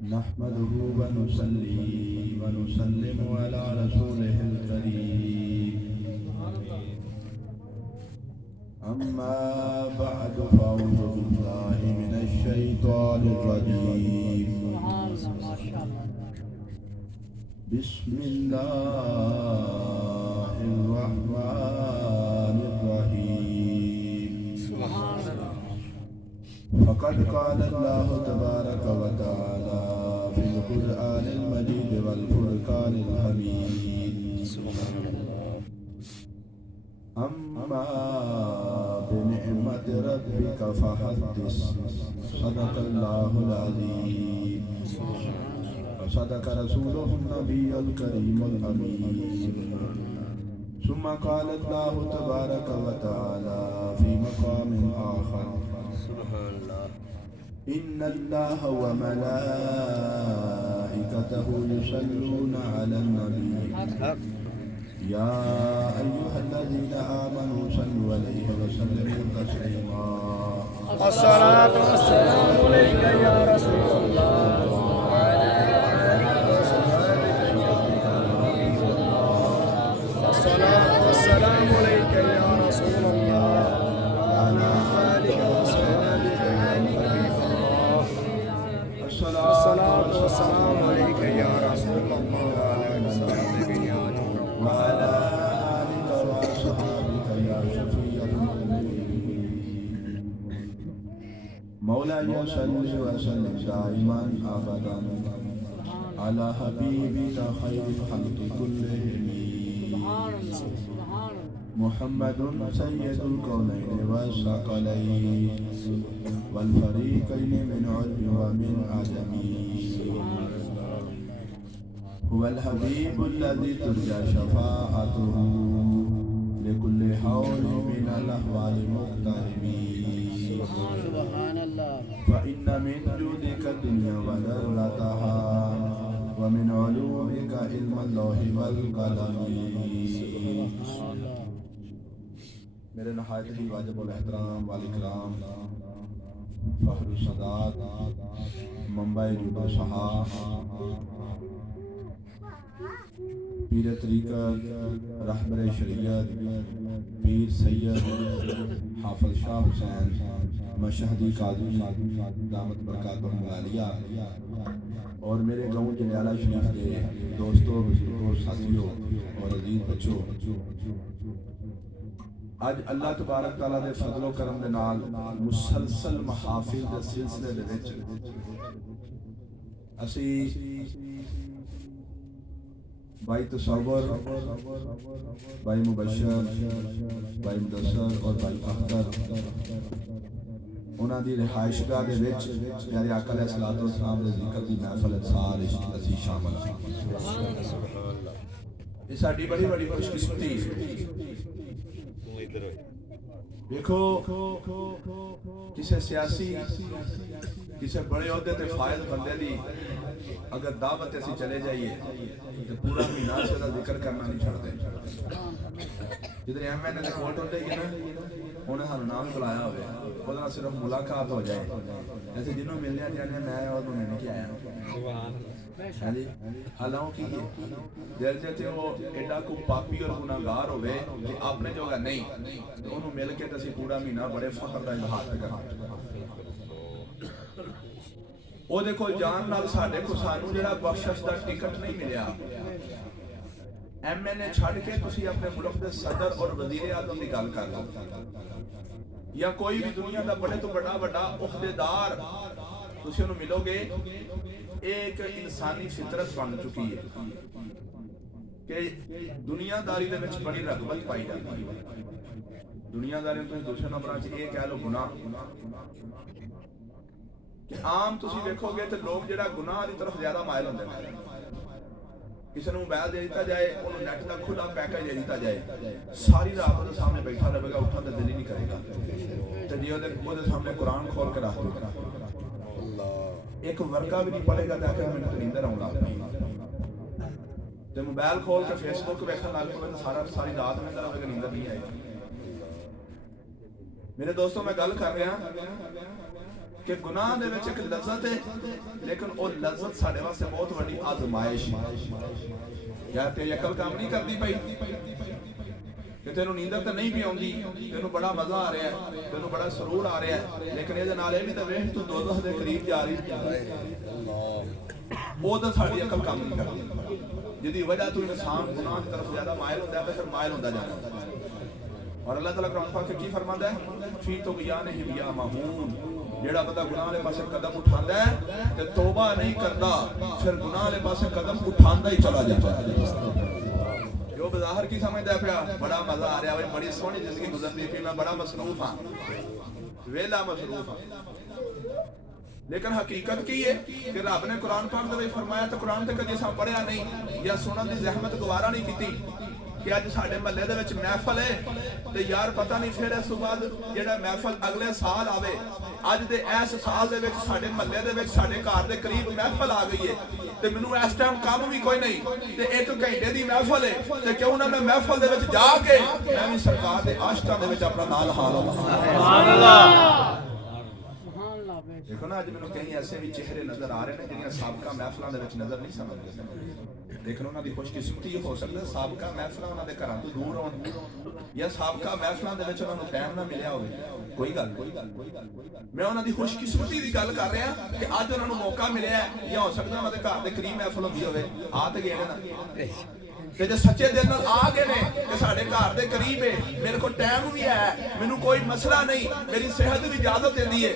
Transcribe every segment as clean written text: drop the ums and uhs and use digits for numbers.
نحمده ونصلي ونسلم على رسوله الكريم أما بعد فأعوذ بالله من الشيطان الرجيم بسم الله الرحمن الرحيم فقد قال الله تبارك وتعالى في القرآن المجيد والفرقان الحميد أما بنعمة ربك فحدث صدق الله العظيم وصدق رسوله النبي الكريم الأمين ثم قال الله تبارك وتعالى في مقام آخر إن الله وملائكته يصلون على النبي يا أيها الذين آمنوا صلوا عليه وسلموا تسليما الصلاة والسلام عليك يا رسول الله الصلاة والسلام عليك يا رسول الله وعلى آلك وصحبك يا حبيب الله الصلاة والسلام عليك يا رسول الله وعلى آلك وصحبك يا شفيع المؤمنين مولاي صل وسلم دائما أبدا على حبيبك خير الخلق كلهم محمد سيد الكونين والثقلين والفريقين من علم ومن عدم هو الحبيب الذي ترجى شفاعته لكل حول من الأحوال مقترب سبحان الله فإن من جودك الدنيا وذرتها ومن علومك علم الله والقلم میرے نہایت ہی واجب الاحترام والاکرام فخر السادات منبع جود و سہا پیر طریقت رہبر شریعت پیر سید حافظ شاہ حسین مشہدی قاضی دامت برکاتہ العالیہ اور میرے گاؤں جنیالہ شریف کے دوستوں بزرگوں ساتھیوں اور عزیز بچوں آج اللہ تبارک تعالیٰ دے فضل و کرم دے نال مسلسل محافل دے سلسلے دے وچ اسی بھائی تصور بھائی مبشر بھائی مدثر اور بھائی اختر انہاں دی رہائش گاہ دے وچ پیارے آقا علیہ الصلوۃ والسلام دے ذکر دی محفل انصار اسی شامل ہے یہ ساڈی بڑی بڑی خوش قسمتی دیکھو کسی سیاسی کسی بڑے عہدے تے فائز بندے دی اگر دعوت ایسی چلے جائیے تو پورا مہینہ سے ذکر کرنا نہیں چھڑتے جدھر ایم این اے دے کوٹ ہوتے ہیں نا انہیں ہم نام بلایا ہوئے خدا صرف ملاقات ہو جائے ایسے جنہوں ملنے جانے میں اور انہوں نے کیا آیا حالانکہ کی دل جاتے وہ ایڈا کو پاپی اور گناہگار ہوئے کہ آپ نے جوگا نہیں تو انہوں مل کے تسی پورا مہینہ بڑے فخر دا اظہار کرنا وہ دیکھو جان نال ساڈے کو سانو جڑا بخشش دا ٹکٹ نہیں ملیا ایم این اے چھڑ کے تسی اپنے ملک دے صدر اور وزیر اعظم دی گل کر لو یا کوئی بھی دنیا دا بڑے تو بڑا بڑا عہدیدار تسی انہوں ملو گے ایک انسانی فطرت بن چکی ہے کہ دنیا داری دے وچ بڑی رغبت پائی جاتی ہے دنیا داری تسی دوسرے نمبر وچ یہ کہہ لو گناہ کہ عام تسی دیکھو گے تو لوگ جڑا گناہ دی طرف زیادہ مائل ہوندے ہیں کسی نے موبائل دے دیتا جائے انہوں نیٹ کا کھلا پیکج دے دیتا جائے ساری رات کے سامنے بیٹھا رہے گا اٹھا تو دل ہی نہیں کرے گا تو جی وہ سامنے قرآن کھول کے رکھ دے ایک ورقہ بھی نہیں پڑھے گا تاکہ ہمیں نیندر آؤں لگ پئی تو موبائل کھول کے فیس بک ویکھن لگ پے ساری رات میں طرح نیندر نہیں آئی میرے دوستوں میں گل کر رہا کہ گناہ دے وچ ایک لذت ہے لیکن وہ لذت ساڈے واسطے بہت بڑی آزمائش ہے. یار تیری عقل کام نہیں کرتی پئی کہ تینوں نیندر تو نہیں بھی آتی, تینوں بڑا مزہ آ رہا ہے, تینوں بڑا سرور آ رہا ہے, لیکن یہ نال یہ بھی تو ویکھ تو دوزخ دے قریب جا رہی, وہ تو ساری عقل کام نہیں کرتی, جدی وجہ تو انسان گناہ کی طرف زیادہ مائل ہوتا ہے تو پھر مائل ہوتا جاتا ہے. اور اللہ تعالیٰ قرآن پاک کی فرماتا ہے فی طغیانہم یعمہون, جیڑا بندہ گناہ والے پاسے قدم اٹھاندا ہے تے توبہ نہیں کردا پھر گناہ والے پاسے قدم اٹھاندا ہی چلا جاتا ہے. جو بظاہر کی سمجھدا پیا بڑا مزہ آ رہا ہے, بڑی سونی زندگی گزرتی پئی, میں بڑا مصروف ہاں, ویلا مصروف ہاں, لیکن حقیقت کی ہے کہ رب نے قرآن پاک دے فرمایا تو قرآن تے کدی اساں پڑھیا نہیں یا سنن دی زحمت گوارا نہیں کیتی کہ اج ساڈے محلے دے وچ محفل ہے تے یار پتہ نہیں پھر اس تو بعد جڑا محفل اگلے سال آوے, اج دے اس سال دے وچ ساڈے محلے دے وچ ساڈے گھر دے قریب محفل آ گئی ہے تے مینوں اس ٹائم کام بھی کوئی نہیں تے ایک گھنٹے دی محفل ہے تے کیوں نہ میں محفل دے وچ جا کے میں بھی سرکار دے عاشقاں دے وچ اپنا نال حال سبحان اللہ. دیکھو نا اج مینوں کئی ایسے بھی چہرے نظر آ رہے ہیں جنہاں سابقہ محفلاں دے وچ نظر نہیں سمجھدے, لیکن انہاں دی خوش قسمتی یہ ہو سکتا ہے سابقہ محفلاں انہاں دے گھراں تو دور ہون یا سابقہ محفلاں دے وچ انہاں نوں ٹائم نہ ملیا ہوے, کوئی گل نہیں, میں انہاں دی خوش قسمتی دی گل کر رہا کہ اج انہاں نوں موقع ملیا ہے یا ہو سکتا انہاں دے گھر دے قریب محفل ہوندی ہوے آ تے گئے نا تے جے سچے دل نال آ گئے نے کہ ساڈے گھر دے قریب ہے, میرے کو ٹائم بھی ہے, مینوں کوئی مسئلہ نہیں, میری صحت بھی اجازت دیندی ہے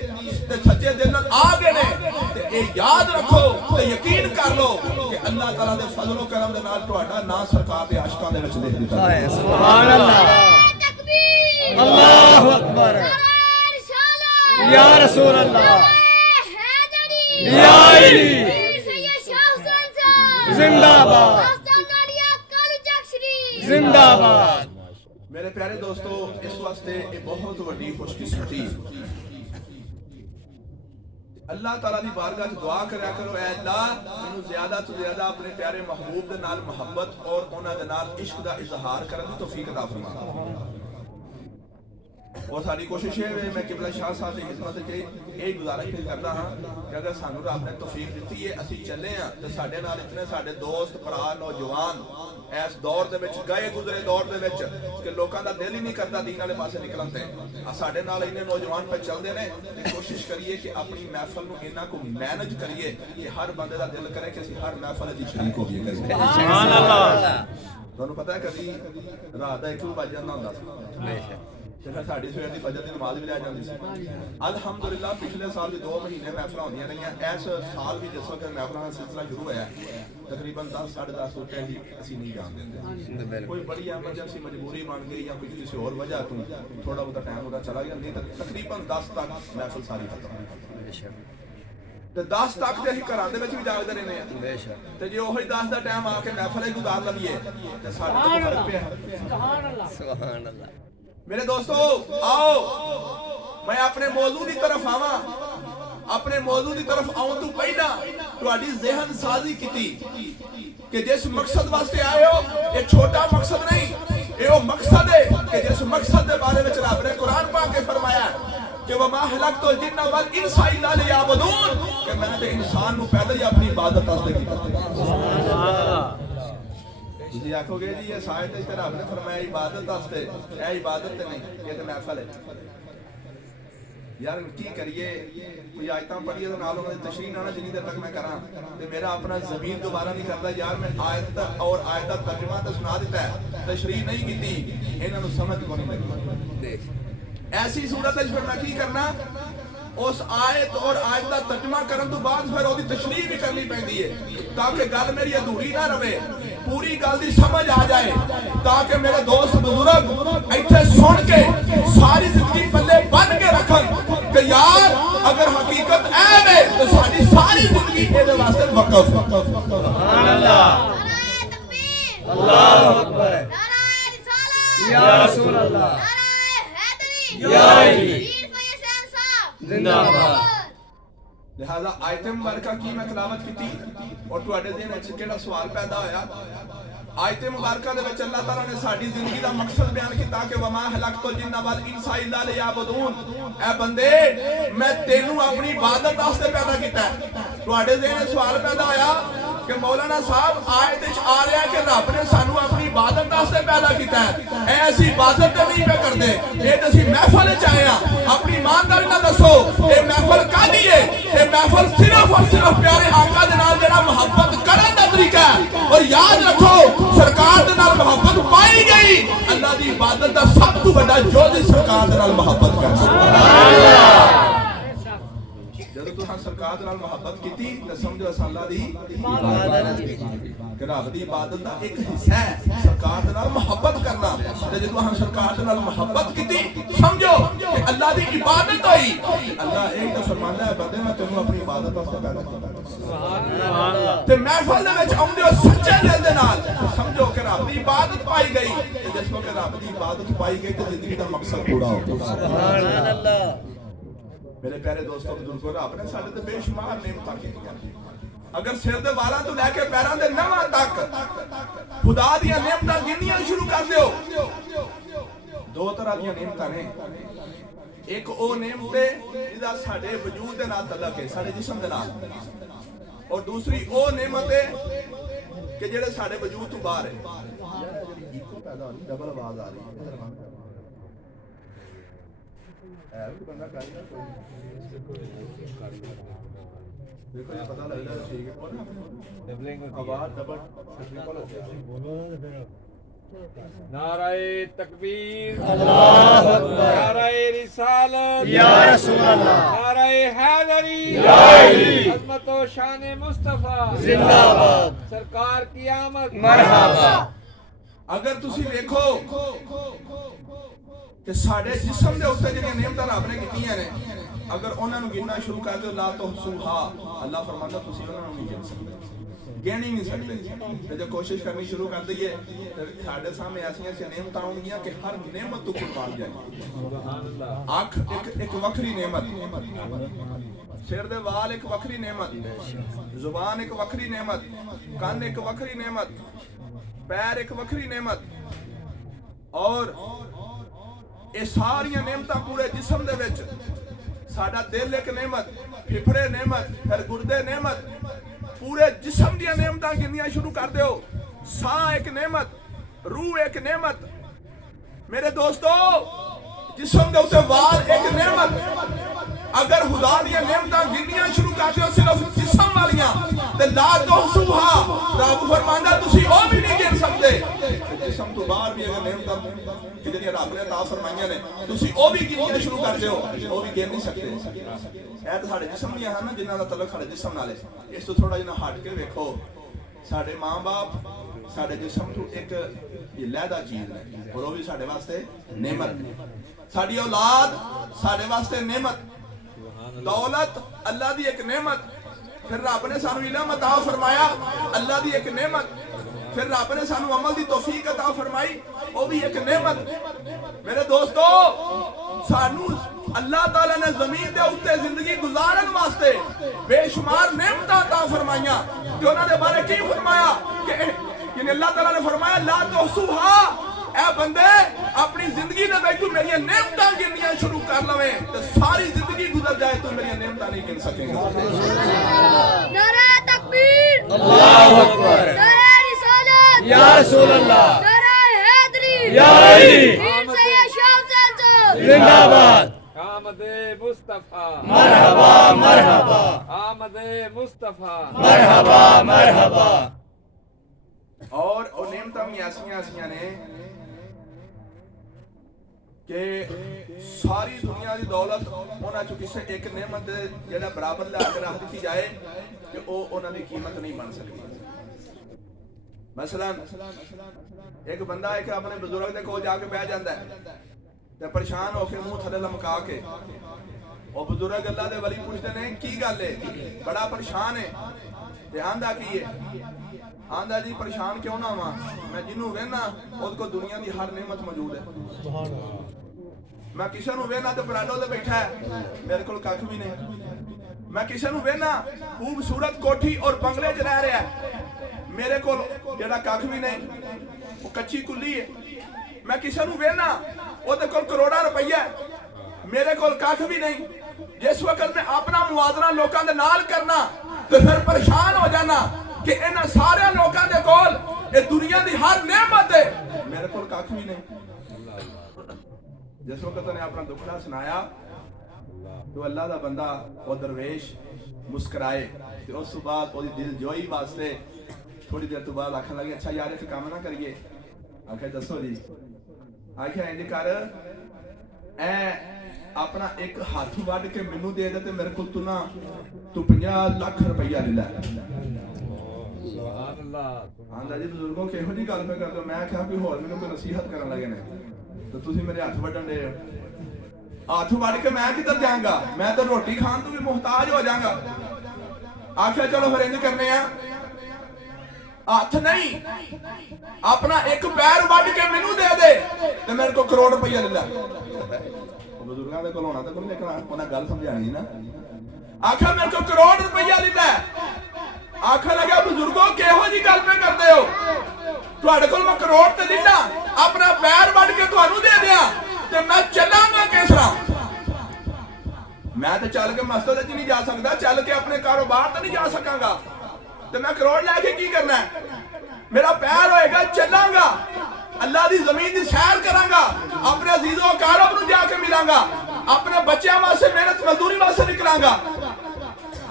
تے سچے دل نال آ گئے نے تے اے یاد رکھو تے یقین کر لو کہ اللہ تعالیٰ دے فضل و کرم دے نال تہاڈا نام سرکار دے عاشقاں دے وچ لکھ دتا ہے. سبحان اللہ, تکبیر, اللہ اکبر, یا رسول اللہ, یا علی زندہ باد, زندہ باد. میرے پیارے دوستو اس واسطے یہ بہت بڑی خوش قسمتی اللہ تعالیٰ دی بارگاہ وچ دعا کریا کرو, اے اللہ مینوں زیادہ تو زیادہ اپنے پیارے محبوب دے نال محبت اور انہاں دے نال عشق دا اظہار کرن دی توفیق عطا فرما. اور ساری کوشش ہے میں قبلہ شاہ صاحب کی خدمت کے ایک گزارش کرتا ہاں کہ اگر سانو رب نے توفیق دیتی ہے اسی چلے ہاں تو ساڈے نال اتنے ساڈے دوست بھرا نوجوان اس دور دے وچ گئے گزرے دور دے وچ کہ لوکاں دا دل ہی نہیں کردا دین والے پاسے نکلن تے, ساڈے نال اینے نوجوان پہ چلدے نے تے کوشش کریے کہ اپنی محفل نوں انہاں کو مینج کریے کہ ہر بندے دا دل کرے کہ اسی ہر محفل دی شریک ہو جائے. سبحان اللہ. تانوں پتہ ہے کبھی رات دا 1 بج جاندا ہوندا سی پھر ساڈی سویر دی فجر دی نماز بھی لے جاندی سی. الحمدللہ پچھلے سال بھی 2 مہینے محفلاں ہوندیاں رہیاں, اس سال بھی جس وقت محفلاں دا سلسلہ شروع ہویا تقریباً 10 ساڑھے 10 روپے ہی اسی نہیں جان دیندے, کوئی بڑی ایمرجنسی مجبوری بن گئی یا کوئی کسی اور وجہ تو تھوڑا بہت ٹائم ہوتا چلا گیا, نہیں تو تقریباً 10 تک محفل ساری ختم تے 10 تک تے اسی گھراں دے وچ بھی جاگدے رہنے ہیں تے جے اوہی 10 دا ٹائم آ کے محفل ہی گزار لویے تے ساڈے تے فرق پیا. سبحان اللہ, سبحان اللہ. میرے دوستو آؤ میں اپنے موضوع کی طرف آواں, اپنے موضوع کی طرف آؤں تو پہلا تہاڈی ذہن سازی کیتی کہ جس مقصد واسطے آئے ہو یہ چھوٹا مقصد نہیں, یہ وہ مقصد ہے کہ جس مقصد دے بارے میں رب نے قرآن پاک کے فرمایا کہ وَمَا خَلَقْتُ الْجِنَّ وَالْإِنسَ إِلَّا لِيَعْبُدُونِ کہ میں نے انسان کو پیدا ہی اپنی عبادت واسطے کیتا. تسی آکھو گے جی یہ سائے تے رب نے فرمایا عبادت واسطے, اے عبادت نہیں یہ تے محفل ہے. یار کی کریے کوئی آیتاں پڑھیے تو نال انہاں دی تشریح نہ جنی دیر تک میں کراں تے میرا اپنا ضمیر دوبارہ نہیں کردا یار میں آیت اور آیت دا ترجمہ تے سنا دیتا ہے, تشریح نہیں کیتی, انہاں نوں سمجھ کو نہیں لگی. ایسی صورت وچ پھر میں کی کرنا اس آیت اور آیت دا ترجمہ کرن تو بعد پھر اودی تشریح بھی کرنی پیندی ہے تاکہ گل میری ادھوری نہ رہے, پوری گل دی سمجھ آ جائے, تاکہ میرے دوست بزرگ ایتھے سن کے ساری زندگی پلے بن کے رکھن کہ یار اگر حقیقت اے ہے تو ساری ساری زندگی دے واسطے وقف. سبحان اللہ, نعرہ تکبیر, اللہ اکبر, نعرہ رسالت, یا رسول اللہ, نعرہ حیدری, یا علی, زندہ باد. لہذا آیت مبارکہ کی میں تلاوت کیتی اور تواڈے ذہن وچ کیڑا سوال پیدا ہویا آیت مبارکہ دے وچ اللہ تعالیٰ نے ساڈی زندگی دا مقصد بیان کیتا کہ وما خلقت الجن والانس الا لیعبدون، اے بندے میں تینوں اپنی عبادت واسطے پیدا کیتا ہے۔ تواڈے ذہن سوال پیدا ہویا کہ مولانا صاحب آیت وچ آ رہا ہے کہ رب نے سانو اپنی عبادت واسطے پیدا کیتا ہے، اے اسی عبادت تے نہیں پہ کردے، اے تے اسی محفل وچ آئے ہاں۔ اپنی ایمانداری نال دسو اے محفل کادی ہے؟ اے محفل صرف اور صرف پیارے آقا دے نال جڑا محبت کرن دا طریقہ ہے۔ اور یاد رکھو سرکار دے نال محبت پائی گئی، اللہ دی عبادت دا سب تو بڑا جوز سرکار دے نال محبت کر۔ سبحان اللہ۔ جدو تساں سرکار دے نال محبت کیتی تے سمجھو اساں اللہ دی عبادت کہ رب دی عبادت دا ایک حصہ ہے سرکار دے نال محبت کرنا۔ تے جدو ہم سرکار دے نال محبت کیتی سمجھو کہ اللہ دی عبادت ہوئی۔ اللہ ایک تو فرماندا ہے بندے میں تینوں اپنی عبادت واسطے پیدا کیتا۔ سبحان اللہ۔ تے محفل دے وچ اوندے ہو سچے دل دے نال سمجھو کہ رب دی عبادت پائی گئی، تے جس کو کہ رب دی عبادت پائی گئی تے زندگی دا مقصد پورا ہو گیا۔ سبحان اللہ۔ میرے پیارے دوستوں بزرگوں، رب نے ساڈے تے بے شمار نعمتاں کیتیاں۔ اگر سر دے والاں تو لے کے پیراں دے نواں تک خدا دیاں نعمتاں گننیاں شروع کر دیو۔ دو طرح دیاں نعمتاں نے، ایک او نعمت ہے جہاں ساڈے وجود دے نال تعلق ہے، ساڈے جسم دے نال، اور دوسری او نعمت ہے کہ جڑے ساڈے وجود تو باہر ہے۔ ڈبل آواز آ رہی ہے۔ بندہ دیکھو یہ پتہ لگ جائے ٹھیک ہے آواز ڈبل نعرہ تکبیر، اللہ اکبر، نعرہ رسالت یا رسول اللہ، نعرہ حیدری یا علی، عظمت و شان مصطفیٰ زندہ باد، سرکار کی آمد مرحبا۔ اگر تسی دیکھو کہ ساڈے جسم دے اوتے جڑیاں نعمتاں رب نے کیتیاں نے، اگر انہاں نوں گننا شروع کر دیو لا تحصوھا، اللہ فرماندا تسی انہاں نوں نہیں گن سکدے، گن ہی نہیں سکدے۔ تے جے کوشش کرنی شروع کر دئیے تے ساڈے سامنے ایسیاں ایسیاں نعمتاں ہون گیاں کہ ہر نعمت تو قربان جائے۔ آنکھ ایک وکھری نعمت، سر دے وال ایک وکھری نعمت، زبان ایک وکھری نعمت، کان ایک وکھری نعمت، پیر ایک وکھری نعمت، اور یہ ساریاں نعمتاں پورے جسم دے وچ، ساڈا دل ایک نعمت، پھپھڑے نعمت، پھر گردے نعمت، پورے جسم دیاں نعمتاں گننیاں شروع کر دیو۔ ساں ایک نعمت، روح ایک نعمت۔ میرے دوستو جسم دے اوتے وال ایک نعمت۔ اگر خدا دیاں نعمتاں گننیاں شروع کر دیو صرف جسم والیاں تے لا تحصوھا، رب فرماندا تسی او بھی نہیں گن سکدے۔ جسم تو باہر بھی اگر نعمتاں جڑیاں رب نے عطا فرمائیاں نے تسی او بھی گننیاں شروع کر دیو، او بھی گن نہیں سکدے۔ اے تے ساڈے جسم دیاں ہن جنہاں دا تعلق ساڈے جسم نال ہے۔ اس تو تھوڑا جنا ہٹ کے ویکھو، ساڈے ماں باپ ساڈے جسم تو ایک علیحدہ چیز ہے، اور وہ بھی ساڈے واسطے نعمت۔ ساڈی اولاد ساڈے واسطے نعمت، دولت اللہ دی ایک نعمت، پھر رب نے سانو علم عطا فرمایا اللہ دی ایک نعمت، پھر رب نے سانو عمل دی توفیق عطا فرمائی وہ بھی ایک نعمت۔ میرے دوستو سانو اللہ تعالیٰ نے زمین دے اوتے زندگی گزارن واسطے بے شمار نعمتاں عطا فرمائیاں، کہ انہوں نے بارے کی فرمایا کہ اللہ تعالیٰ نے فرمایا لا تحصوھا، اے بندے اپنی زندگی دے وچ تو میری نعمتاں گننیاں شروع کر لویں تے ساری زندگی گزر جائے تو میری نعمتاں نہیں گن سکے گا۔ نعرہ تکبیر، اللہ اکبر، نعرہ رسالت یا رسول اللہ، نعرہ حیدری یا علی، پیر سید شاہ حسین صاحب زندہ باد، آمد مصطفیٰ مرحبا مرحبا، آمد مصطفیٰ مرحبا مرحبا۔ اور وہ نعمتاں بھی ایسیاں نے کہ ساری دنیا دی دولت انہاں چوں کسے ایک نعمت جڑا برابر لا کے رکھ دتی جائے کہ وہ انہاں دی قیمت نہیں بن سکتی۔ مثلا ایک بندہ ہے کہ اپنے بزرگ دے کول جا کے بیٹھ جاندا ہے تے پریشان ہو کے منہ تھلے لمکا کے، وہ بزرگ اللہ دے ولی پوچھتے ہیں کی گل ہے، بڑا پریشان ہے، تے آندا کی ہے، آندا جی پریشان کیوں نہ ہواں، میں جنوں وینا اس کو دنیا دی ہر نعمت موجود ہے، میں کسی نوں وینا تے پراڈو تے بیٹھا ہے میرے کول کھ بھی نہیں، میں کسی نوں وینا خوبصورت کوٹھی اور بنگلے 'چ رہ رہا ہے، میرے کو جڑا کھ بھی نہیں وہ کچی کلی ہے میں کسی نو وینا وہ دے کول کروڑا روپیہ ہے میرے کول کھ بھی نہیں جس وقت میں اپنا موازنہ لوکاں دے نال کرنا تو پھر پریشان ہو جانا کہ انہاں سارے لوکاں دے کول یہ دنیا دی ہر نعمت ہے میرے کول کھ بھی نہیں جس وقت نے اپنا دکھڑا سنایا تو اللہ دا بندہ وہ درویش مسکرائے تو اس بعد وہ دل جوئی واسطے تھوڑی دیر تو بعد آکھن لگے اچھا یار اسے کام نہ کریے آکھے دسو جی آکھے انج کر اے اپنا ایک ہاتھ وڈ کے مینوں دے دے تے میرے کول تو 50 لاکھ روپیہ لے لے سبحان اللہ آندا جی بزرگوں کہو جی گل پہ کرتے میں کہا کوئی ہور مینوں کوئی نصیحت کرن لگے نے تو تسی میرے ہاتھ وڈن دے ہاتھ وڈ کے میں کدھر جاؤں گا میں تو روٹی کھان تو بھی محتاج ہو جاؤں گا آخر چلو پھر انج کرنے ہیں ہاتھ نہیں اپنا ایک پیر وڈ کے مینوں دے دے تے میرے کو کروڑ روپیہ لے لے بزرگاں دے کول ہونا تے کوئی لیکن انہاں گل سمجھانی نا آخر میرے کو کروڑ روپیہ لے لے آخر لگا بزرگوں کہو جی گل پہ کرتے ہو تواڈے کول میں کروڑ تے لے لا اپنا پیر وڈ کے تانوں دے دیاں تے میں چلاں گا کس طرح میں تے چل کے مسجد وچ نہیں جا سکدا چل کے اپنے کاروبار تے نہیں جا سکاں گا تے میں کروڑ لے کے کی کرنا ہے میرا پیر ہوئے گا چلاں گا اللہ دی زمین دی سیر کراں گا اپنے عزیز و اقارب نوں جا کے ملاں گا اپنے بچیاں واسطے محنت مزدوری واسطے نکلاں گا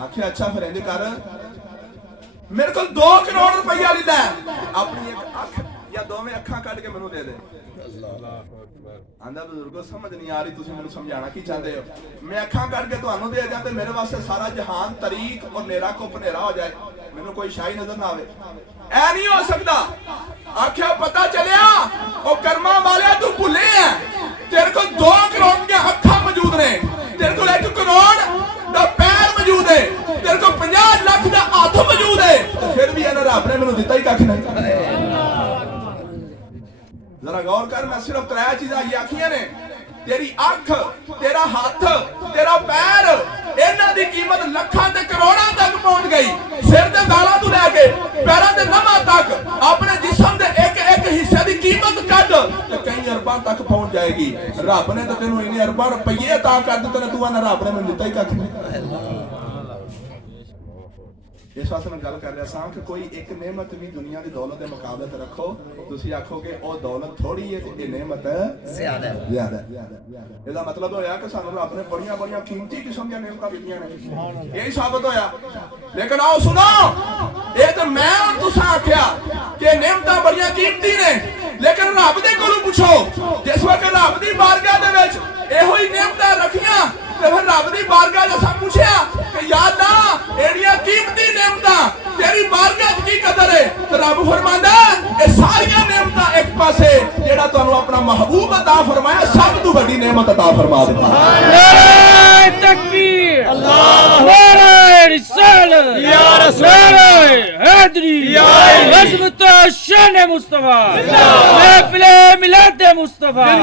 آکھے اچھا پھر انج کر میرے کو 2 کروڑ روپیہ لے لے اپنی ایک اکھ یا دوویں اکھاں کڈ کے مینوں دے دے آندا بزرگو سمجھ نہیں آ رہی تسی مینوں سمجھانا کی چاہتے ہو میں اکھاں کڈ کے تانوں دے دیاں تے میرے واسطے سارا جہان طریق اور نیرا کو پنیرا ہو جائے مینوں کوئی شاہی نظر نہ آوے اے نہیں ہو سکدا آکھیا پتہ چلیا او کرما والے تو بھلے ہیں تیرے کو 2 کروڑ دی اکھاں موجود نے تیرے کو 1 کروڑ دا پیر موجود ہے تیرے کو 50 لاکھ دا ہاتھ موجود ہے پھر بھی انہاں رب نے مینوں دتا ہی ککھ نہیں ذرا غور کر میں صرف 3 چیزاں یہ آکھیاں نے تیری اکھ تیرا ہاتھ تیرا پیر انہاں دی قیمت لکھاں تے کروڑاں تک پہنچ گئی سر تے داڑاں تو لے کے پیراں تے نماں تک اپنے جسم دے ایک ایک حصے دی قیمت کڈ تے کئی ارباں تک پہنچ جائے گی رب نے تے تینوں انہیں ارباں روپیے عطا کر دتے نے تو انہاں رب نے مینوں دتا ہی ککھ نہیں اس واسطے میں گل کر رہا سا کہ کوئی ایک نعمت بھی دنیا دی دولت دے مقابلے تے رکھو تسی آکھو کہ او دولت تھوڑی ہے تے یہ نعمت زیادہ ہے اس دا مطلب ہویا کہ سانوں رب نے بڑیاں بڑیاں قیمتی قسم دی نعمتاں دتیاں نے یہی ثابت ہویا لیکن آؤ سنو اے تے میں اور تساں آکھیا کہ نعمتاں بڑیاں قیمتی نے لیکن رب دے کولوں پوچھو جس وقت رب دی بارگاہ دے وچ ایہو ہی نعمتاں رکھیاں تے پھر رب دی بارگاہ وچ اساں پوچھیا کہ یا اللہ ایڑیاں قیمتی نعمتاں تیری بارگاہ کی قدر ہے تے رب فرماندا اے ساری نعمتاں ایک پاسے جیڑا تانوں اپنا محبوب عطا فرمایا سب تو بڑی نعمت عطا فرما دتا نعرہ تکبیر نعرہ رسالت یا رسول حیدری عظمت شان مصطفیٰ محفل ملاد مصطفیٰ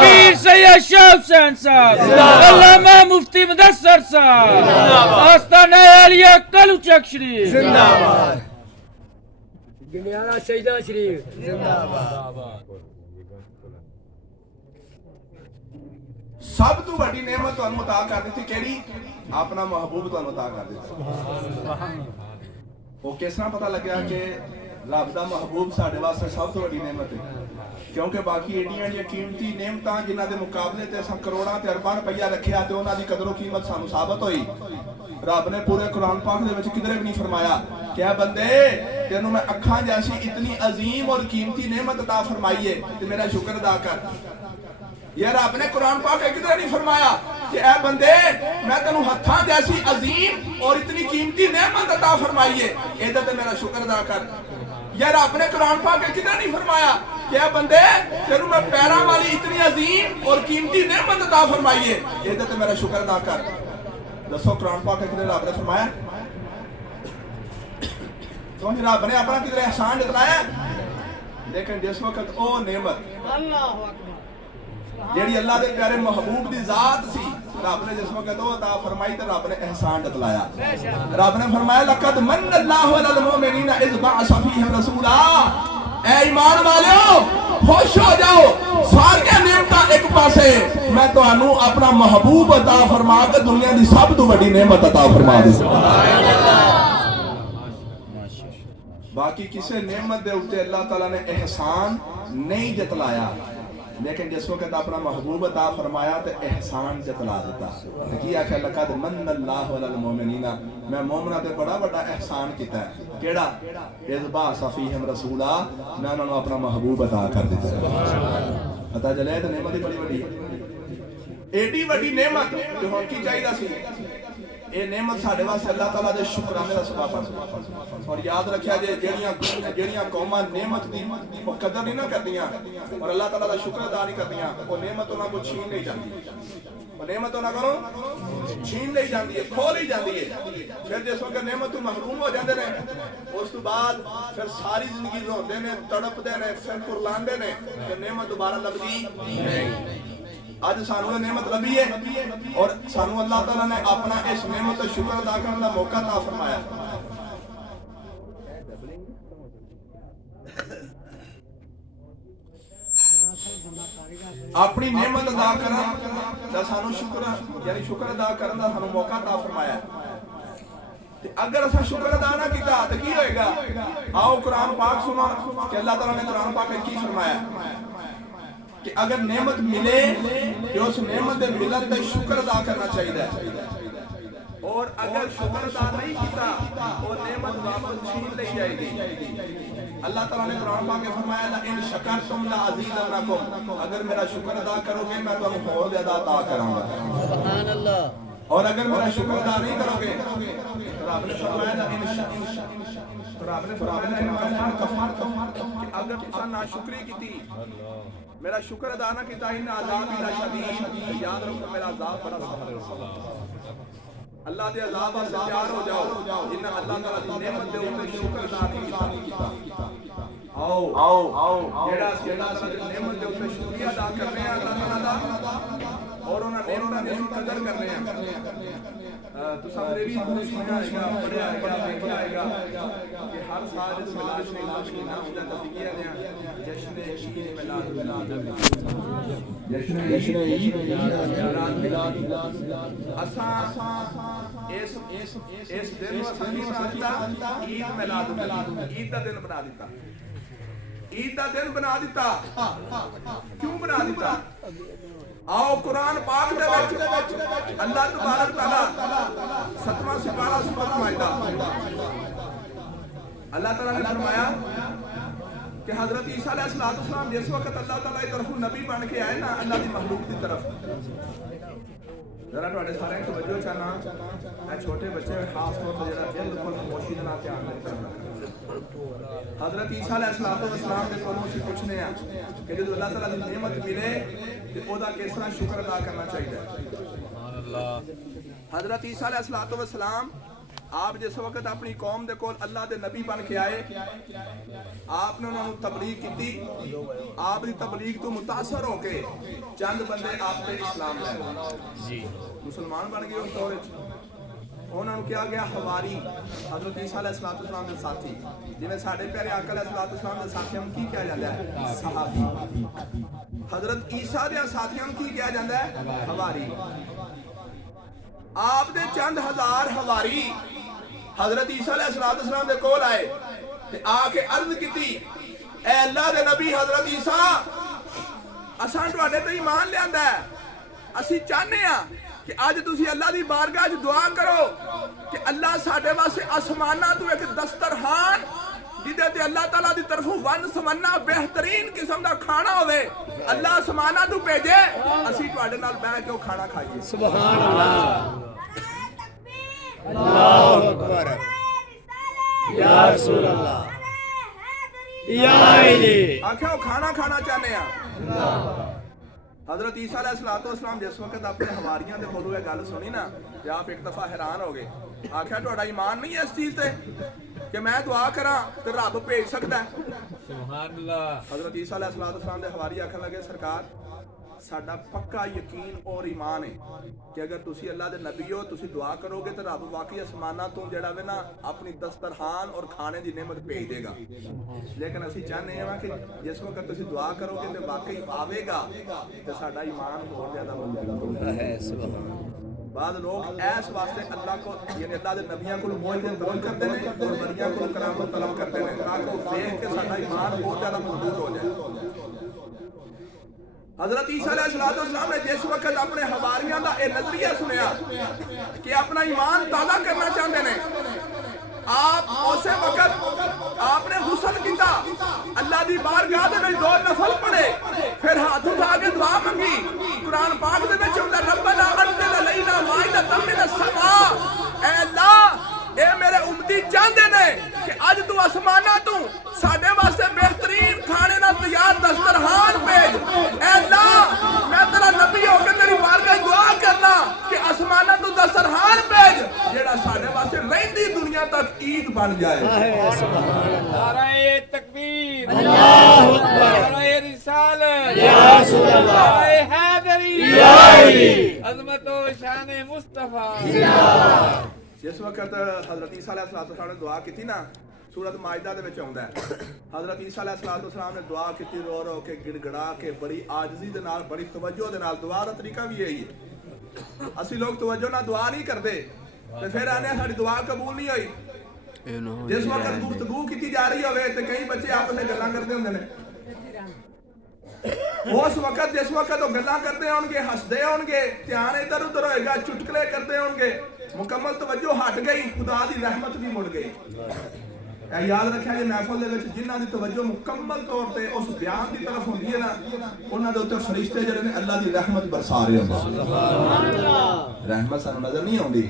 پیر سید شاہ حسین صاحب علامہ مفتی مدثر صاحب آستانہ عالیہ کلوچک شریف زندہ باد گنیارہ سیدہ شریف زندہ باد سب تو بڑی نعمت تانوں عطا کر دتی کیڑی اپنا محبوب تانوں عطا کر دتا وہ کس طرح پتہ لگیا کہ رب دا محبوب ساڈے واسطے سب تو بڑی نعمت ہے کیونکہ باقی ایڈیاں قیمتی نعمتاں جنہاں دے مقابلے تے اساں کروڑاں تے ارباں روپیہ رکھیا تے انہاں دی قدر و قیمت سانوں ثابت ہوئی رب نے پورے قرآن پاک دے وچ کدھر بھی نہیں فرمایا کہ اے بندے تینوں میں اکھاں جیسی اتنی عظیم اور قیمتی نعمت عطا فرمائی ہے تے میرا شکر ادا کر یہ رب نے قرآن پاک کدھر نہیں فرمایا کہ اے بندے میں تینوں ہتھاں جیسی عظیم اور اتنی قیمتی نعمت عطا فرمائی ہے اے تے میرا شکر ادا کر یہ رب نے قرآن پاک کدھر نہیں فرمایا کہ اے بندے تینوں میں پیراں والی اتنی عظیم اور قیمتی نعمت عطا فرمائی ہے اے تے میرا شکر ادا کر دسو قرآن پاک کدھر رب نے فرمایا تو رب نے اپنا کدھر احسان جتلایا لیکن جس وقت او نعمت اللہ اکبر جیڑی اللہ دے پیارے محبوب دی ذات سی رب نے جس وقت وہ عطا فرمائی تو رب نے احسان جتلایا. رب نے فرمایا لقد من اللہ علی المؤمنین اذ بعث فیہم رسولا. اے ایمان والو خوش ہو جاؤ, سارے نعمتاں ایک پاسے میں تانوں اپنا محبوب عطا فرما کے دنیا دی سب تو بڑی نعمت عطا فرما دے. باقی کسی نعمت دے اوتے اللہ تعالیٰ نے احسان نہیں جتلایا, لیکن جس وقت اپنا محبوب عطا فرمایا تو احسان جتلا دیتا. کی آخر لقد من اللہ علی المؤمنین, میں مومنہ تے بڑا بڑا احسان کیتا ہے. کیڑا؟ اذ بعث فیہم رسولا, میں انہوں نے اپنا محبوب عطا کر دیتا. پتہ چلے تو نعمت ہی بڑی بڑی ہے, ایڈی بڑی نعمت جو ہن کی چاہیے سی. یہ نعمت ساڈے واسطے اللہ تعالیٰ دے شکرانے دا سبب ہے. اور یاد رکھیا جے جڑیاں قوماں نعمت دی قدر نہیں نہ کردیاں اور اللہ تعالیٰ دا شکر ادا نہیں کردیاں, وہ نعمت انہاں کو چھین نہیں جاندی. وہ نعمت انہاں کو چھین نہیں جاندی ہے, کھو نہیں جاندی ہے. پھر جس وقت نعمت تو محروم ہو جاندے نے, اس تو بعد پھر ساری زندگی روندے نے, تڑپدے نے, پھر کرلاندے نے, کہ نعمت دوبارہ لبدی نہیں. آج سانوں نعمت لبی ہے اور سانوں اللہ تعالیٰ نے اپنا اس نعمت شکر ادا کرنے کا موقع عطا فرمایا. اپنی نعمت ادا کرنا دا سانوں شکر یعنی شکر ادا کرنے کا سانوں موقع عطا فرمایا. اگر اسا شکر ادا نہ کیتا تو کی ہوئے گا؟ آؤ قرآن پاک سنا کہ اللہ تعالیٰ نے قرآن پاک میں کی فرمایا کہ اگر نعمت ملے تو اس نعمت ملت تے شکر ادا کرنا چاہیے, اور اگر شکر ادا نہیں کیتا وہ نعمت واپس چھین لی جائے گی. اللہ تعالیٰ نے قرآن پاک میں فرمایا لئن شکرتم لأزیدنکم, اگر میرا شکر ادا کرو گے میں تمہیں اور زیادہ عطا کراں گا. سبحان اللہ. اور اگر میرا شکر ادا نہیں کرو گے رب نے فرمایا کہ اگر تساں ناشکری کیتی, میرا شکر ادا نہ کیتا, ان عذاب لشدید, یاد رکھو میرا عذاب بڑا سخت ہے. اللہ دے عذاب سے تیار ہو جاؤ جن اللہ تعالیٰ دی نعمت دے اوپر شکر ادا کیتا. آؤ جیڑا اللہ تعالیٰ دی نعمت دے اوپر شکریہ ادا کرنے ہیں اللہ تعالیٰ دا, اور انہاں نعمتاں دی قدر کرنے ہیں. تو سب نے بھی سنیا آئے گا, پڑھیا آئے گا, دیکھا آئے گا کہ ہر سال اس میلاد شریف کا مہینہ ہوتا ہے. تفکیہ دیا جشن عید میلاد, جشن عید میلاد. اساں اس دن کو سنی بنا دیتا عید میلاد, عید دا دن بنا دیتا. عید دا دن بنا دیتا, کیوں بنا دیتا؟ آؤ قرآن پاک دے وچ اللہ تبارک تعالیٰ 7واں سپارہ سورۃ مائدہ, اللہ تعالیٰ نے فرمایا کہ حضرت عیسیٰ علیہ السلام جس وقت اللہ تعالیٰ کی طرف نبی بن کے آئے نا اللہ کی مخلوق کی طرف, ذرا تواڈے سارے توجہ چاہنا, اے چھوٹے بچے خاص طور تے جڑا بالکل خاموشی دے نال دھیان نہیں کرنا. حضرت عیسیٰ علیہ السلام کے کولوں اسی پوچھنے ہیں کہ جب اللہ تعالیٰ کی نعمت ملے تو او دا کس طرح شکر ادا کرنا چاہیے. حضرت عیسیٰ علیہ السلام آپ جس وقت اپنی قوم دے کول اللہ دے نبی بن کے آئے, آپ نے انہوں نے تبلیغ کی. آپ دی تبلیغ تو متاثر ہو کے چند بندے آپ پہ اسلام لائے, مسلمان بن گئے. اس دور انہوں نے کیا گیا حواری, حضرت عیسیٰ علیہ السلام کے ساتھی, جنہیں ساڑھے پیارے آقا علیہ السلام کے ساتھی ہم کی کیا جاتا ہے؟ صحابی. حضرت عیسیٰ دے ساتھی ہم کی کیا جاتا ہے؟ حواری. آپ دے چند ہزار حواری حضرت عیسیٰ علیہ السلام دے کول آئے تے آ کے عرض کیتی, اے اللہ دے نبی حضرت عیسیٰ, اساں تواڈے تے ایمان لیاندا ہے, اسی چاہنے ہاں کہ آج تسی اللہ دی بارگاہ وچ دعا کرو کہ اللہ ساڈے واسطے آسماناں تو ایک دسترخوان جدے تے اللہ تعالیٰ دی طرفوں ون سمنا بہترین قسم دا کھانا ہوئے, اللہ آسماناں تو بھیجے, اسی تواڈے نال بیٹھ کے وہ کھانا کھائیے. سبحان اللہ. اللہ اکبر, یا رسول اللہ, یا الہی. آکھو کھانا کھانا چاہنے ہیں. حضرت عیسیٰ علیہ السلام جس وقت اپنے حواریاں دے کولوں یہ گل سنی نا کہ آپ ایک دفعہ حیران ہو گئے. آکھیا تہاڈا ایمان نہیں ہے اس چیز تے کہ میں دعا کراں تے رب بھیج سکدا ہے؟ سبحان اللہ. حضرت عیسیٰ علیہ السلام دے حواری آکھن لگے, سرکار ਸਾਡਾ ਪੱਕਾ ਯਕੀਨ ਔਰ ਈਮਾਨ ਹੈ ਕਿ ਅਗਰ ਤੁਸੀਂ ਅੱਲਾ ਦੇ ਨਬੀ ਹੋ, ਤੁਸੀਂ ਦੁਆ ਕਰੋਗੇ ਤਾਂ ਰੱਬ ਵਾਕਈ ਅਸਮਾਨਾਂ ਤੋਂ ਜਿਹੜਾ ਵੇ ਨਾ ਆਪਣੀ ਦਸਤਰਖਾਨ ਔਰ ਖਾਣੇ ਦੀ ਨਿਮਤ ਭੇਜ ਦੇਗਾ। ਲੇਕਿਨ ਅਸੀਂ ਚਾਹੁੰਦੇ ਹਾਂ ਕਿ ਜਿਸ ਵਕਤ ਤੁਸੀਂ ਦੁਆ ਕਰੋਗੇ ਤੇ ਵਾਕਈ ਆਵੇਗਾ ਤੇ ਸਾਡਾ ਈਮਾਨ ਹੋਰ ਜ਼ਿਆਦਾ ਮਜ਼ਬੂਤ ਹੋਗਾ ਹੈ। بعض لوگ ایس واسطے اللہ کو یعنی اللہ دے نبیوں کو موجزے طلب کرتے ہیں اور ولیوں کو کرامت طلب کرتے ہیں تاکہ وہ دیکھ کے سارا ایمان بہت زیادہ مضبوط ہو جائے۔ حضرت عیسیٰ علیہ السلام نے جس وقت اپنے حواریوں کا یہ نظریہ سنیا کہ اپنا ایمان تازہ کرنا چاہتے ہیں، آپ اسے وقت آپ نے غسل کیتا، اللہ دی بارگاہ دے وچ 2 نفل پڑھے، پھر ہاتھ اٹھا کے دعا منگی۔ قرآن پاک دے وچ ہوندا ربنا انزل علینا مائدۃ من السماء، اے اللہ اے میرے امتی چاہندے نے کہ اج تو آسماناں تو ساڈے واسطے بہترین کھانے نال تیار دسترخوان بھیج۔ اے اللہ میں تیرا نبی ہو کے تیری بارگاہ دعا کرنا کہ آسماناں تو دسترخوان بھیج جیڑا ساڈے واسطے رہندی دنیا تک عید بن جائے۔ نعرہ تکبیر، اللہ اکبر، نعرہ رسالت، یا رسول اللہ، نعرہ حیدری، یا علی، عظمت و شان مصطفیٰ۔ جس وقت حضرت عیسیٰ علیہ السلام نے دعا کی تھی نا، سورۃ مائدہ دے وچ آوندا ہے حضرت عیسیٰ علیہ السلام نے دعا کی تھی رو رو کے گڑ گڑا کے بڑی عاجزی دے نال بڑی توجہ دے نال۔ دعا دا طریقہ بھی یہی ہے، اسی لوگ توجہ نہ دعا نہیں کرتے تے پھر آنے ساری دعا قبول نہیں ہوئی۔ جس وقت گفتگو کی جا رہی ہوئے تے کئی بچے آپس میں گلاں کرتے ہوندے نے، اس وقت جس وقت وہ گلاں کرتے ہون گے، ہسدے ہون گے، دھیان ادھر ادھر ہوئے گا، چٹکلے کرتے ہون گے، مکمل توجہ ہٹ گئی، خدا دی رحمت بھی مڑ گئی۔ اے یاد رکھیں کہ محفل دے وچ جنہاں دی توجہ مکمل طور تے اس بیان دی طرف ہوندی ہے نا، انہاں دے اوتے فرشتے جڑے نے اللہ دی رحمت برسا رہے ہوندے۔ سبحان اللہ۔ رحمت سانوں نظر نہیں آندی،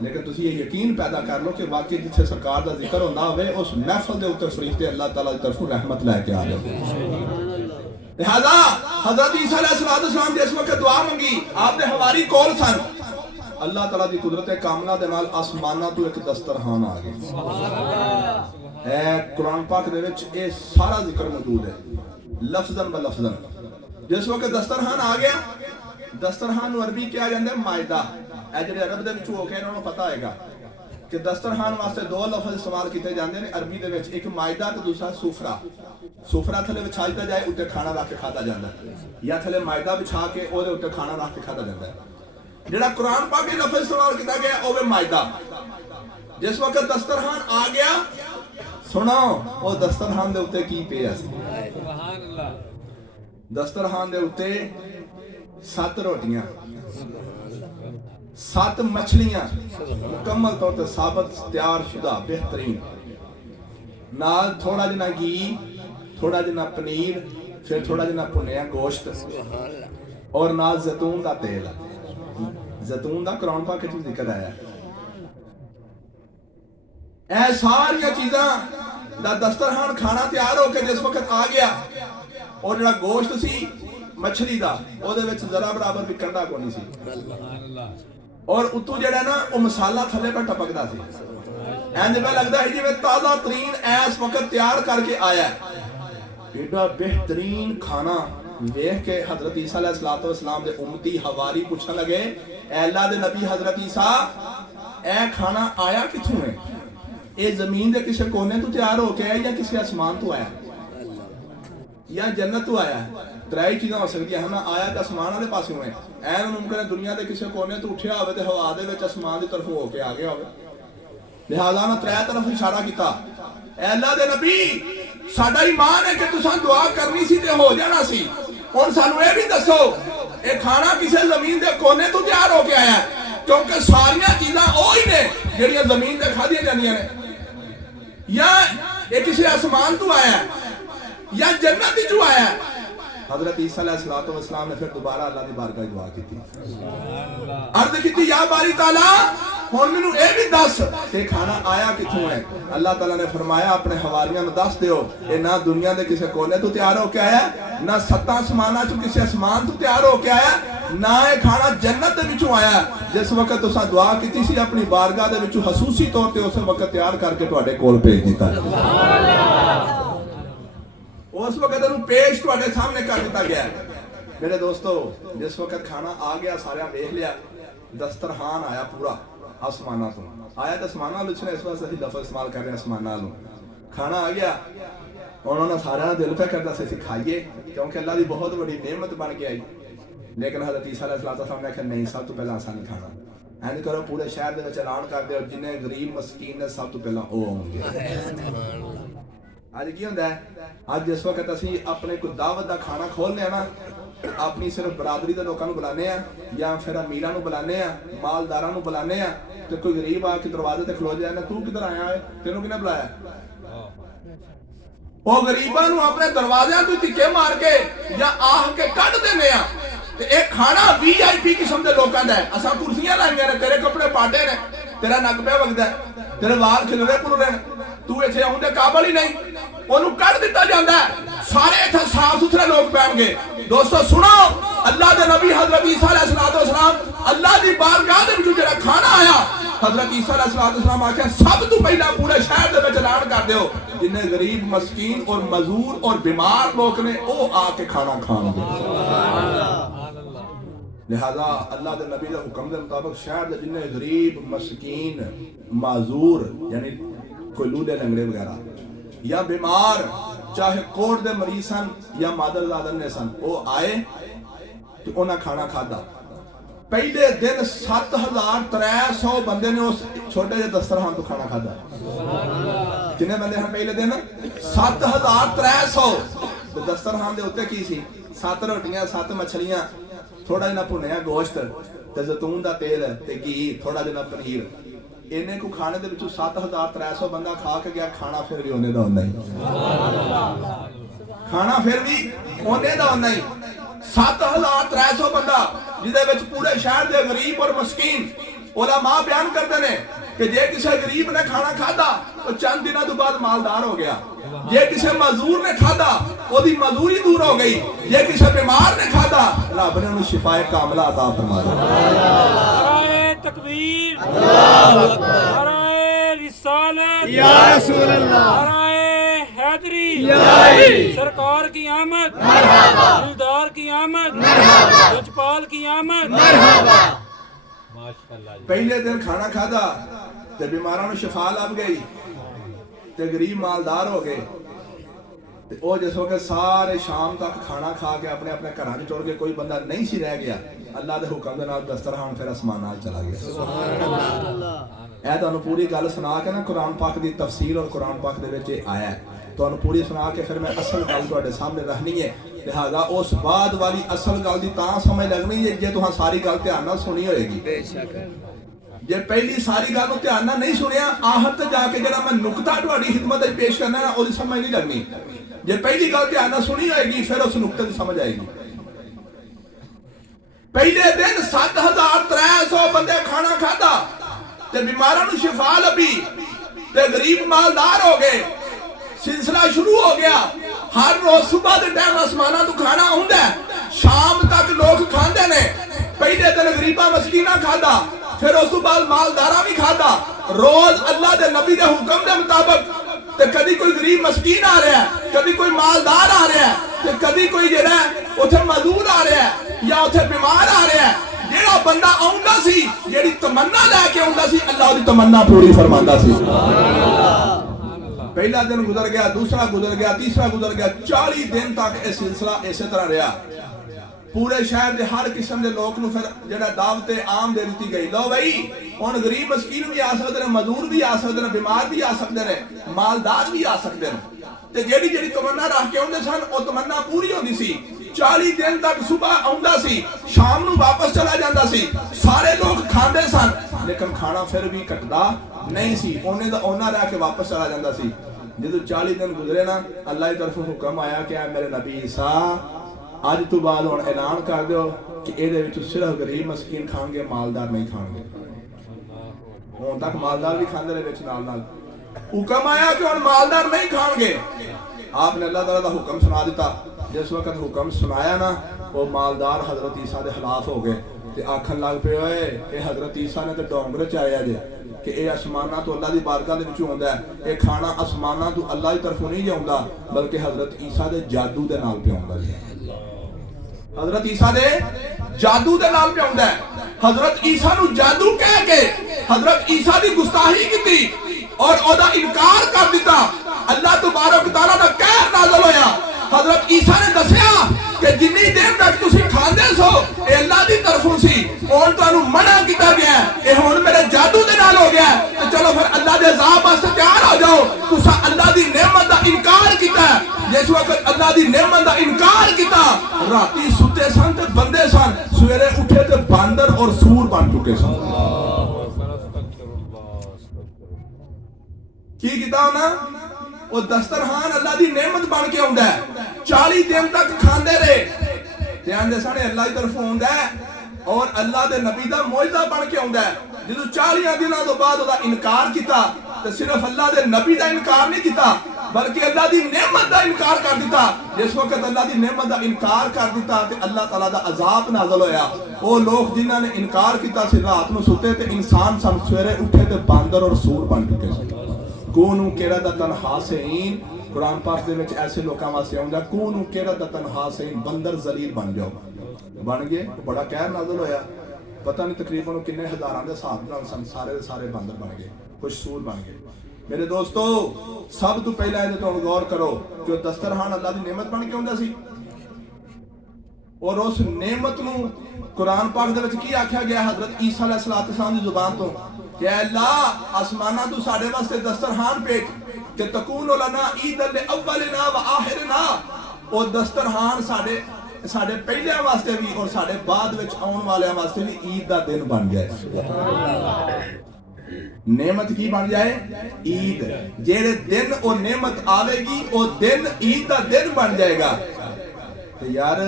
لیکن تسی یہ یقین پیدا کر لو کہ واقعی جتھے سرکار دا ذکر ہوندا ہوئے اس محفل دے اوتے فرشتے اللہ تعالی دی طرفوں رحمت لے کے آ رہے ہوندے۔ لہذا حضرت عیسیٰ علیہ السلام جس وقت دعا منگی، آپ دے حواری کول سن، اللہ تعالیٰ دی قدرت کاملہ دے نال آسماناں تو ایک دسترخوان آ گئی۔ اے قرآن پاک دے وچ اے سارا ذکر موجود ہے لفظاً بلفظاً۔ جس وقت دسترخوان آ گیا، دسترخوان نو عربی کیا جاندے مائدہ، اے جڑے عرب دے وچوں ہو کے انہاں نوں پتہ ہے گا کہ دسترخوان واسطے 2 لفظ استعمال کیتے جاندے نے عربی دے وچ، ایک مائدہ تے دوسرا سفرہ۔ سفرہ تھلے بچھا دتا جائے، اوتے کھانا رکھ کے کھادا جاندا ہے، یا تھلے مائدہ بچھا کے او دے اوتے کھانا رکھ کے کھادا جاندا ہے۔ جڑا قرآن پاک کے لفظ استعمال کیتا گیا او ہے مائدہ۔ جس وقت دسترخوان آ گیا، سنو او دسترخوان دے اوتے کی پیا سی؟ سبحان اللہ۔ دسترخوان دے اوتے 7 روٹیاں، 7 مچھلیاں مکمل طور تے ثابت تیار شدہ بہترین، نال تھوڑا جنا گھی، تھوڑا جنا پنیر، پھر تھوڑا جنا پنیا گوشت، اور نال زیتون دا تیل۔ زیتون دا قرآن پاک وچ ذکر آیا ہے۔ اے ساری چیزاں دا دسترخوان کھانا تیار ہو کے جس وقت آ گیا، اور جڑا گوشت سی مچھلی دا او دے وچ ذرا برابر بھی کنڈا کوئی نہیں سی، اور اتو جڑا نا او مسالہ تھلے پہ ٹپکدا سی، اینج پہ لگدا ہے جی تازہ ترین ایس وقت تیار کر کے آیا ہے۔ ایڈا بہترین کھانا دیکھ کے حضرت عیسیٰ علیہ السلام دے امتی حواری پوچھنے لگے، اے اللہ دے نبی حضرت عیسیٰ، اے کھانا آیا کتھوں ہے؟ اے زمین دے کسے کونے تو تیار ہو کے آیا یا کسی آسمان تو آیا یا جنت تو آیا؟ 3 چیزاں ہو سکتی ہیں نا، آیا تے آسمان والے پاسے ہوئے، این ممکن ہے دنیا دے کسے کونے تو اٹھیا ہوئے تے ہوا دے وچ آسمان دی طرف ہو کے آ گیا ہوئے۔ لہذا نہ 3 طرف اشارہ کیتا، اے اللہ دے نبی ساڈا ایمان ہے کہ تساں دعا کرنی سی تے ہو جانا سی، ہن سانوں اے بھی دسو اے کھانا کسے زمین دے کونے تو تیار ہو کے آیا ہے؟ کیونکہ ساریاں چیزاں وہی نے جڑیاں زمین تے کھادیاں جاندیاں نے، یا اے کسے آسمان تو آیا ہے یا جنت وچوں آیا ہے؟ حضرت عیسیٰ علیہ السلام نے پھر دوبارہ اللہ دی بارگاہ دعا کی تھی، عرض کی تھی یا باری تعالیٰ ہن مینوں اے بھی دس کہ کھانا آیا کتھوں ہے؟ اللہ تعالیٰ نے فرمایا اپنے حواریاں نوں دس دیو، اے نہ دنیا دے کسے کونے تو تیار ہو کے آیا، نہ 7 آسماناں چوں کسے آسمان تو تیار ہو کے آیا، نہ اے کھانا جنت دے وچوں آیا۔ جس وقت تساں دعا کیتی سی اپنی بارگاہ دے وچوں خصوصی طور تے اس وقت تیار کر کے تواڈے کول بھیج دیتا، اس وقت انہوں پیش تواڈے سامنے کر دیتا گیا ہے۔ میرے دوستو جس وقت کھانا آ گیا سارے دیکھ لیا دسترخوان آیا پورا آسمانہ تو آیا تو آسمانہ لچنے اس وقت لفظ استعمال کر رہے ہیں آسمانہ لوں کھانا آ گیا انہوں نے سارا دل پہ کرتا سے کھائیے کیونکہ اللہ دی بہت بڑی نعمت بن کے آئی لیکن حضرت عیسیٰ علیہ السلام نے کہا نہیں سب تو پہلا آسانی کھانا اینج کرو پورے شہر دے وچ اعلان کر دے اور جنہیں غریب مسکین نے سب تو پہلا وہ ہوں گے آج کی ہوندا ہے آج جس وقت اسی اپنے کوئی دعوت دا کھانا کھولنے نا اپنی صرف برادری دے لوکاں نوں بلانے ہیں یا پھر امیراں نوں بلانے ہیں مالداراں نوں بلانے ہیں تے کوئی غریب آ کے دروازے تے کھلو جائے نا تو کدھر آیا ہے تینوں کنے بلایا وہ غریباں نوں اپنے دروازیاں تو ٹکے مار کے یا آہ کے کڈ دینے ہیں تے اے کھانا وی آئی پی قسم دے لوکاں دا ہے اساں کرسیاں لائیاں نے تیرے کپڑے پاٹے نے تیرا نک پہ وگدا ہے تیرے وال کھلرے پھرے تو ایتھے آون دے قابل ہی نہیں انہوں کٹ دیتا جاندہ ہے سارے ایتھے صاف ستھرے لوگ پہن گے دوستو سنو اللہ دے نبی حضرت عیسیٰ علیہ السلام اللہ دی بارگاہ دے وچوں جڑا کھانا آیا حضرت عیسیٰ علیہ السلام آکھیا سب تو پہلا پورے شہر دے وچ اعلان کر دیو جنہیں غریب مسکین اور مزدور اور بیمار لوگ نے او آ کے کھانا کھان گے لہذا اللہ دے نبی دے حکم دے مطابق شہر دے جنہیں غریب مسکین معذور یعنی کوئی لودے لنگڑے وغیرہ یا بیمار چاہے کوڑ دے مریض سن یا مادر زادن نے سن وہ آئے تو انہاں کھانا کھادا پہلے دن 7300 بندے نے اس چھوٹے جے دسترخوان تو کھانا کھادا کتنے بندے ہیں پہلے دن 7300 دسترخوان دے اوتے کی سی 7 روٹیاں 7 مچھلیاں تھوڑا جنا بھنیا گوشت تے زیتون دا تیل تے گھی تھوڑا جنا پنیر انہیں کو کھانے دے وچوں 7300 بندہ کھا کے گیا کھانا پھر بھی ہونے دا ہوندا ہی کھانا پھر بھی ہونے دا ہوندا ہی 7300 بندہ جدے وچ پورے شہر دے غریب اور مسکین علماء بیان کرتے ہیں کہ جے کسی غریب نے کھانا کھادا تو چند دنوں تو بعد مالدار ہو گیا جے کسی مزدور نے کھادا وہ دی مزدوری دور ہو گئی جے کسی بیمار نے کھادا رب نے انہوں شفائے کاملہ عطا فرما دیا نعرہ تکبیر نعرہ رسالت یا رسول اللہ نعرہ حیدری الہی سرکار کی آمد دلدار کی آمد رجپال کی آمد پہلے دن کھانا کھادا تے بیماراں نوں شفا لب گئی تے غریب مالدار ہو گئے تے او جس وقت سارے شام تک کھانا کھا کے اپنے اپنے گھراں وچ ٹر کے کوئی بندہ نہیں سی رہ گیا اللہ دے حکم دے نال دسترخوان پھر اسمان نال چلا گیا سبحان اللہ اے تانوں پوری گل سنا کے نا قرآن پاک دی تفسیر اور قرآن پاک دے وچ آیا ہے تانوں پوری سنا کے پھر میں اصل گل تہاڈے سامنے رکھنی ہے لہذا اس بعد والی اصل گل دی تاں سمجھ لگنی ہے جے تہاں ساری گل دھیان نال سنی ہوئے گی بے شک جے پہلی ساری گل نوں دھیان نال نہیں سنیا آخر تے جا کے جڑا میں نقطہ تہاڈی خدمت وچ پیش کرنا ہے نا اودی سمجھ نہیں لگنی جے پہلی گل دھیان نال سنی ہوئے گی پھر اس نقطے دی سمجھ آئے گی پہلے دن 7300 بندے کھانا کھادا تے بیماراں نوں شفا لبی تے غریب مالدار ہو گئے سلسلہ شروع ہو گیا ہر روز صبح دے ٹائم آسماناں تو کھانا ہوندا ہے شام تک لوگ کھاندے نے پہلے دن غریباں مسکیناں کھادا پھر اس تو بعد مالداراں بھی کھادا روز اللہ دے نبی دے حکم دے مطابق تے کدی کوئی غریب مسکین آ رہا ہے کدی کوئی مالدار آ رہا ہے تے کدی کوئی جڑا ہے اوتھے مزدور آ رہا ہے یا اوتھے بیمار آ رہا ہے جیڑا بندہ آوندا سی جیڑی تمنا لے کے آوندا سی اللہ دی تمنا پوری فرماندا سی پہلا دن گزر گیا دوسرا گزر گیا تیسرا گزر گیا 40 دن تک یہ سلسلہ اسی طرح رہا پورے شہر دے ہر قسم دے لوگ نو پھر جڑا دعوت عام دے دتی گئی لو بھائی ہن غریب مسکین بھی آ سکدے نے مزدور بھی آ سکدے نے بیمار بھی آ سکدے نے مالدار بھی آ سکدے نے تے جیڑی تمنا رکھ کے اوندے سن او تمنا پوری ہوندی سی 40 دن تک صبح آوندا سی شام نو واپس چلا جاندا سی سارے لوگ کھاندے سن لیکن کھانا پھر بھی کٹدا نہیں سی اونا رہ کے واپس چلا جاندا سی جدو 40 دن گزرے نا اللہ کی طرف حکم آیا کہ اے میرے نبی عیسیٰ آج تو بعد ہن اعلان کر دیو کہ اے دے وچ صرف غریب مسکین کھان گے مالدار نہیں کھان گے ہن تک مالدار بھی کھاندے رہے وچ نال حکم آیا کہ ہن مالدار نہیں کھان گے آپ نے اللہ تعالیٰ دا حکم سنا دیتا جس وقت حکم سنایا نا وہ مالدار حضرت عیسیٰ دے خلاف ہو گئے تے آکھن لگ پے ہوئے اے حضرت عیسیٰ نے تے ڈونگر چ آیا جے کہ اے آسمانہ تو اللہ دی بارگاہ دے وچوں ہوندا ہے اے کھانا آسمانہ تو اللہ دی طرفوں نہیں جاوندا بلکہ حضرت عیسیٰ دے جادو دے نال پہ ہوندا ہے حضرت عیسیٰ دے جادو دے نال پیاوندا ہے. حضرت عیسیٰ نو جادو کہہ کے حضرت عیسیٰ دی گستاخی کیتی اور اودا انکار کر دیتا. اللہ تبارک و تعالیٰ دا قہر نازل ہویا. حضرت عیسیٰ نے دسیا کہ جنی دیر تک تسی کھاندے سو اے اللہ دی طرفوں سی, اور تانوں منع کیتا گیا ہے, اے ہن میرے جادو دے نال ہو گیا ہے, تو چلو پھر اللہ دے عذاب واسطے تیار ہو جاؤ. تساں اللہ دی نعمت دا انکار کیتا ہے. جس وقت اللہ دی نعمت دا انکار کیتا, راتی ستے سن تے بندے سن, سویرے اٹھے تے باندر اور سور بن چکے سن. کی کیتا ہونا؟ وہ دسترخوان اللہ دی نعمت بن کے آندا ہے. 40 دن تک کھاندے رہے تے آندے سانے اللہ دی طرف آندا ہے اور اللہ دے نبی دا معجزہ بن کے آندا ہے. جدوں 40 دنوں تو بعد دا انکار کیتا تے صرف اللہ دے نبی دا انکار نہیں کیتا بلکہ اللہ دی نعمت دا انکار کر دیتا. جس وقت اللہ دی نعمت دا انکار کر دیتا تے اللہ تعالیٰ دا عذاب نازل ہویا. وہ لوگ جنہاں نے انکار کیتا سی رات نو ستے تے انسان سن, سویرے اٹھے تے باندر اور سور بن چکے سن. کونو قردۃ خاسئین, قرآن پاک دے وچ ایسے لوکاں واسطے آوندا کونو قردۃ خاسئین, بندر ذلیل بن جاؤ. بن گئے, بڑا قہر نازل ہویا. پتہ نہیں تقریباً کنے ہزاراں دے حساب نال سن, سارے دے سارے باندر بن گئے, کچھ سور بن گئے. میرے دوستو سب تو پہلا یہ تو غور کرو کہ دسترخوان اللہ دی نعمت بن کے ہوندا سی, اور اس نعمت نو قرآن پاک دے وچ کی آکھیا گیا حضرت عیسیٰ علیہ السلام دی زبان تو کہ اے اللہ آسمانہ تو ساڑے واسطے دسترخوان پیٹ کہ تکون لنا عید الاولنا و آخرنا. اور دسترخوان ساڑے پہلے واسطے بھی اور ساڑے بعد وچ آن والے واسطے بھی عید دا دن بن جائے. نعمت کی بن جائے عید. جیڑے دن او نعمت آوے گی او دن عید دا دن بن جائے گا. تو یار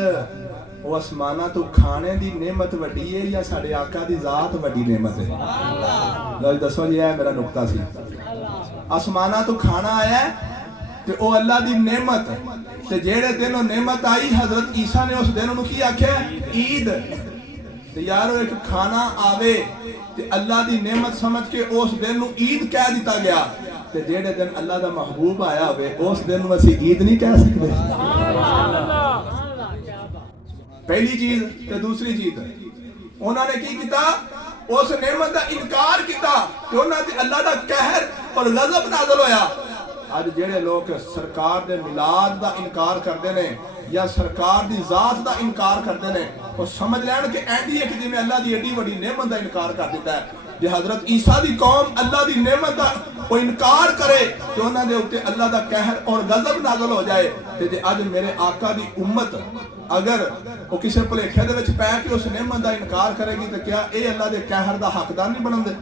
وہ آسمانہ تو کھانے دی نعمت وڈی ہے یا ساڑے آقا دی ذات وڈی نعمت ہے؟ لوگ دسو جی ہے میرا نقطہ سی. آسمانہ تو کھانا آیا ہے تے او اللہ دی نعمت, تے جیڑے دن او نعمت آئی حضرت عیسیٰ نے اس دن انہوں کی آکھیا عید. تے یارو ایک کھانا آوے تے اللہ دی نعمت سمجھ کے اس دن نو عید کہہ دیتا گیا, تے جیڑے دن اللہ دا محبوب آیا ہوئے اس دن نو اسی عید نہیں کہہ سکتے. پہلی چیز تے دوسری چیز انہوں نے کی کیتا, اس نعمت دا انکار کیتا کہ انہوں نے اللہ دا قہر اور غضب نازل ہویا. آج جیڑے لوگ سرکار دے میلاد دا انکار کردے نے یا سرکار دی ذات دا انکار کردے نے, وہ سمجھ لین کہ اینڈی ہے کہ جی میں اللہ دی ایڈی وڈی نعمت دا انکار کر دیتا ہے. جی حضرت عیسیٰ دی قوم اللہ دی نعمت دا وہ انکار کرے کہ انہوں نے اوتے اللہ دا قہر اور غضب نازل ہو جائے. تے جی اج میرے آقا دی امت اگر وہ کسی بھلیکھے دے وچ پے کے اس نعمت دا انکار کرے گی تو کیا اے اللہ دے قہر دا حقدار نہیں بنن دے؟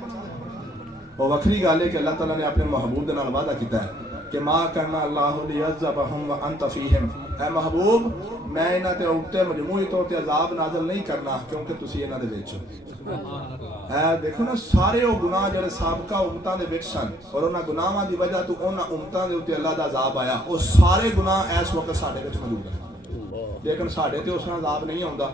وہ وکھری گل ہے کہ اللہ تعالیٰ نے اپنے محبوب دے نال وعدہ کیتا ہے کہ ما کرنا اللہ لیعذبہم وانت فیہم. اے محبوب میں انہاں تے اوتے مجموعی طور تے عذاب نازل نہیں کرنا کیونکہ تسی انہاں دے وچ. اے دیکھو نا سارے وہ گناہ جڑے سابقہ امتاں دے وچ سن اور انہاں گناہاں دی وجہ تو انہاں امتاں دے اوتے اللہ دا عذاب آیا, وہ سارے گناہ اس وقت ساڈے وچ موجود ہیں لیکن ساڈے تے اس نال عذاب نہیں آوندا.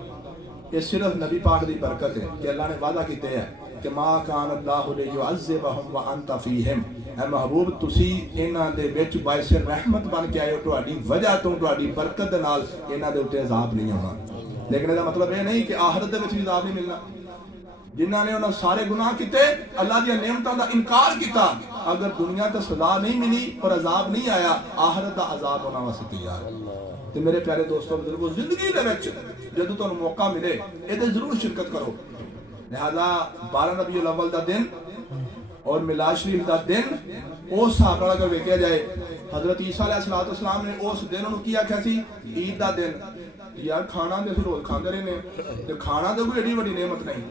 یہ صرف نبی پاک دی برکت ہے کہ اللہ نے وعدہ کیتے ہے کہ ما کان اللہ لیعذبہم وانت فیہم. اے محبوب تسی انہاں دے وچ باعث رحمت بن کے آئے ہو, تہاڈی وجہ تو تہاڈی برکت دے نال انہاں دے اوتے عذاب نہیں ہونا. لیکن اس دا مطلب یہ نہیں کہ آخرت دے وچ بھی عذاب نہیں ملنا. جنہاں نے انہاں سارے گناہ کیتے, اللہ دی نعمتاں دا انکار کیتا, اگر دنیا تے سزا نہیں ملی اور عذاب نہیں آیا, آخرت دا عذاب انہاں واسطے تیار ہے. تے میرے پیارے دوستو بزرگو, زندگی دے وچ جدوں تانوں موقع ملے ایدے ضرور شرکت کرو. لہذا 12 ربیع الاول دا دن اور میلاد شریف دا دن اس حساب نال اگر ویکھیا جائے, حضرت عیسیٰ علیہ السلام نے اس دن انہوں کی آکھیا سی عید دا دن. یار کھانا تے روز کھاندے رہنے تے کھانا تے کوئی ایڈی وڈی نعمت نہیں,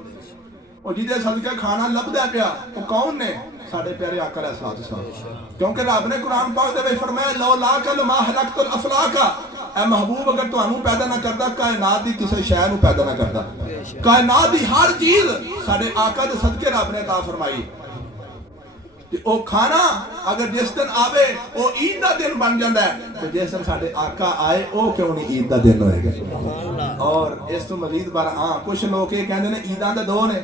اور جہدے صدقے کھانا لبدا پیا وہ کون نے؟ ساڈے پیارے آقا علیہ السلام. کیونکہ رب نے قرآن پاک دے وچ فرمایا لولاک ما خلقت الافلاک. اے محبوب اگر تانوں پیدا نہ کردا کائنات دی کسی شے نوں پیدا نہ کردا. کائنات دی ہر چیز ساڈے آقا دے صدقے رب نے عطا فرمائی. تے او کھانا اگر جس دن آوے او عید دا دن بن جاندا ہے, تے جس دن ساڈے آقا آئے او کیوں نہیں عید دا دن ہوئے گا؟ اور اس تو مزید بار کچھ لوگ یہ کہندے نے عیداں دے دو نے,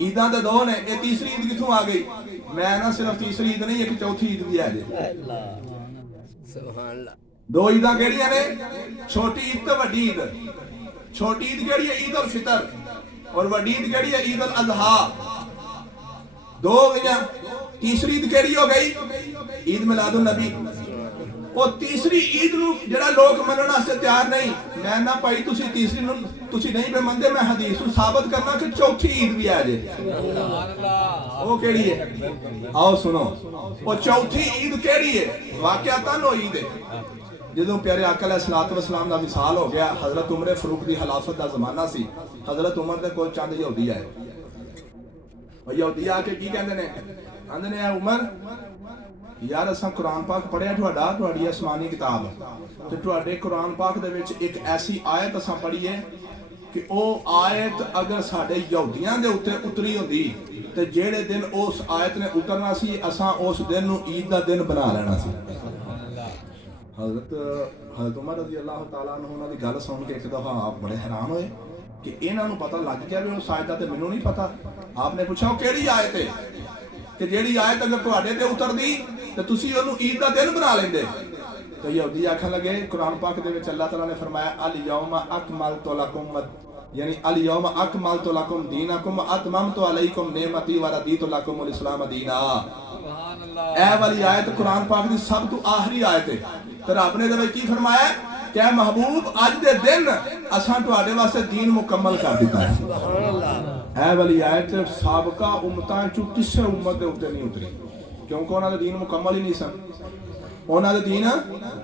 عیداں دے دو نے, یہ تیسری عید کتھوں آ گئی؟ میں نہ صرف تیسری عید نہیں ایک چوتھی عید بھی ہے جی. دو عیداں کیڑیاں نے؟ چھوٹی عید تے وڈی عید. چھوٹی عید کیڑی ہے؟ عید الفطر. اور وڈی عید کیڑی ہے؟ عید الاضحیٰ. دو ہو گئی. تیسری عید کیڑی ہو گئی؟ عید میلاد النبی. اور تیسری عید نو جڑا لوگ منن واسطے تیار نہیں. میں نہ بھائی تسی تیسری نو تسی نہیں پہ مندے، میں حدیث نو ثابت کرنا کہ چوتھی عید بھی آ جائے. وہ کیڑی ہے؟ آؤ سنو. وہ چوتھی عید کیڑی ہے؟ واقعاتاً وہ عید ہے جدوں پیارے آقا علیہ الصلوۃ والسلام دا وصال ہو گیا. حضرت عمر فاروق دی خلافت دا زمانہ سی. حضرت عمر دے کول چند یہودی آئے. اور یہودی آ کے کی کہندے نے؟ آندے نے اے عمر یار اساں قرآن پاک پڑھیا تہاڈی آسمانی کتاب تے تہاڈے قرآن پاک دے وچ ایک ایسی آیت اساں پڑھی ہے کہ او آیت اگر ساڈے یہودیاں دے اوتے اتری ہوندی تے جیڑے دن اس آیت نے اترنا سی اساں اس دن نو عید دا دن بنا لینا سی. حضرت عمر رضی اللہ تعالیٰ عنہ انہاں دی گل سن کے ایک دفعہ آپ بڑے حیران ہوئے کہ انہاں نوں پتہ لگ گیا بھی اس آیت دا تے مینوں نہیں پتہ. آپ نے پوچھا وہ کیڑی آیت ہے کہ جیڑی آیت اگر تہاڈے تے اتردی تے تسی اونوں عید دا دن بنا لیندے؟ تو یہودی آکھن لگے قرآن پاک دے وچ اللہ تعالیٰ نے فرمایا الیوم اکملت لکم یعنی الیوم اکملت لکم دینکم واتممت علیکم نعمتی ورضیت لکم الاسلام دینا. اے والی آیت قرآن پاک دی سب تو آخری آیت ہے. تو رب نے دے وچ کی فرمایا کہ اے محبوب اج دے دن اساں تہاڈے واسطے دین مکمل کر دتا ہے. اے والی آیت سابقہ امتاں چوں کسے امت دے اوتے نہیں اتری کیونکہ انہاں دے دین مکمل ہی نہیں سن. انہاں دے دین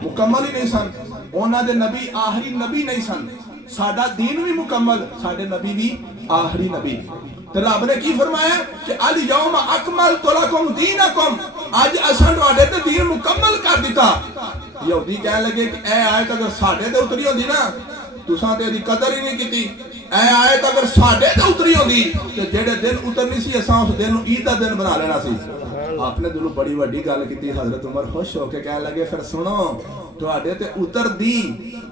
مکمل ہی نہیں سن. انہاں دے نبی آخری نبی نہیں سن. ساڈا دین بھی مکمل، ساڈے نبی بھی آخری نبی. تو رب نے کی فرمایا کہ الیوم اکملت لکم دینکم اج اساں تہاڈے تے دین مکمل کر دتا. یہودی کہنے لگے کہ اے آیت اگر ساڈے تے اتری ہوندی نا تساں تے دی قدر ہی نہیں کیتی. اے آیت اگر ساڈے تے اتری ہوندی تے جڑے دن اترنی سی اساں اس دن نو عید دا دن بنا لینا سی. آپ نے دلوں بڑی وڈی گل کیتی. حضرت عمر خوش ہو کے کہنے لگے پھر سنو تہاڈے تے اتر دی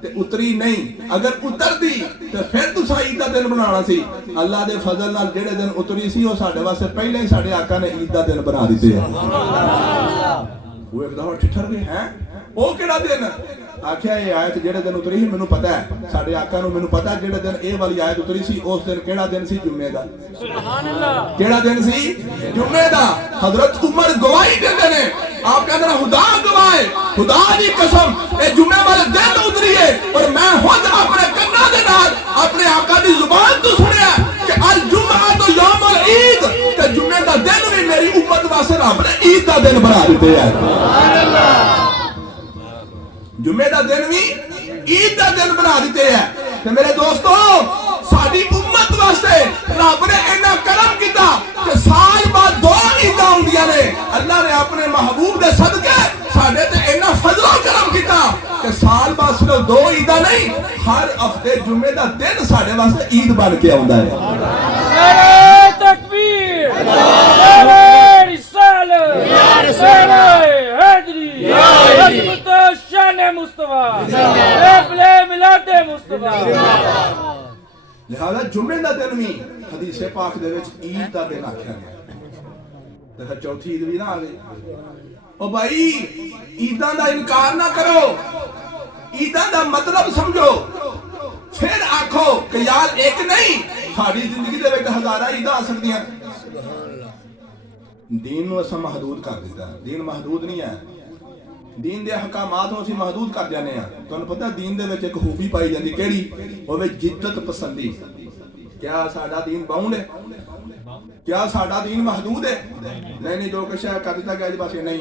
تے اتری نہیں. اگر اتر دی تے پھر تساں عید دا دن بنانا سی. اللہ دے فضل نال جڑے دن اتری سی وہ ساڈے واسطے پہلے ہی ساڈے آقا نے عید دا دن بنا دتے ہیں. وہ ایک دفعہ ٹھٹر گئے ہیں وہ کیڑا دن؟ آکھیا یہ آیت جڑے دن اتری سی مینوں پتہ ہے ساڈے آقا نوں مینوں پتہ ہے جڑے دن اے والی آیت اتری سی اس دن کیڑا دن سی؟ جمعے دا. سبحان اللہ. کیڑا دن سی؟ جمعے دا. حضرت عمر گواہی دیندے نے. آپ کہندے نے خدا گواہ ہے خدا دی قسم اے جمعے والے دن اتری ہے اور میں خود اپنے کنا دے نال اپنے آقا دی زبان تو سنیا کہ الجمعہ تو یوم العید تے جمعے دا دن بھی میری امت واسطے رب نے عید دا دن بنا دتے ہیں. سبحان اللہ. جمعے دا دن بھی عید دا دن بنا دیتے ہیں. تو میرے دوستو ساری امت واسطے رب نے اینا کرم کیتا کہ سال بعد دو عیداں ہوندیاں نے. اللہ نے اپنے محبوب دے صدقے ساڈے تے اینا فضل و کرم کیتا کہ سال بعد صرف دو عیداں نہیں ہر ہفتے جمعے دا دن ساڈے واسطے عید بن کے آوندا ہے. نعرہ تکبیر، نعرہ رسالت، نعرہ حیدری، عظمت و شان مصطفیٰ، قبلہ ملاد مصطفیٰ. لہذا جمعے دا دن بھی حدیث پاک دے وچ عید دا دن آکھیا گیا. تے چوتھی عید بھی نہ آ گئی. او بھائی عیداں دا انکار نہ کرو، عیداں دا مطلب سمجھو. پھر آکھو کہ یار ایک نہیں ساری زندگی دے وچ ہزاراں عیداں آ سکدیاں. دین نو اساں محدود کر دیتا. دین محدود نہیں ہے. دین دے احکامات نو اسی محدود کر جانے ہیں. تانوں پتہ دین دے وچ ایک خوبی پائی جاندی کیڑی؟ ہوے جدت پسندی. کیا ساڈا دین باؤنڈ ہے؟ کیا ساڈا دین محدود ہے؟ نہیں جو کچھ ہے کر دیتا گیا اس پاسے نہیں.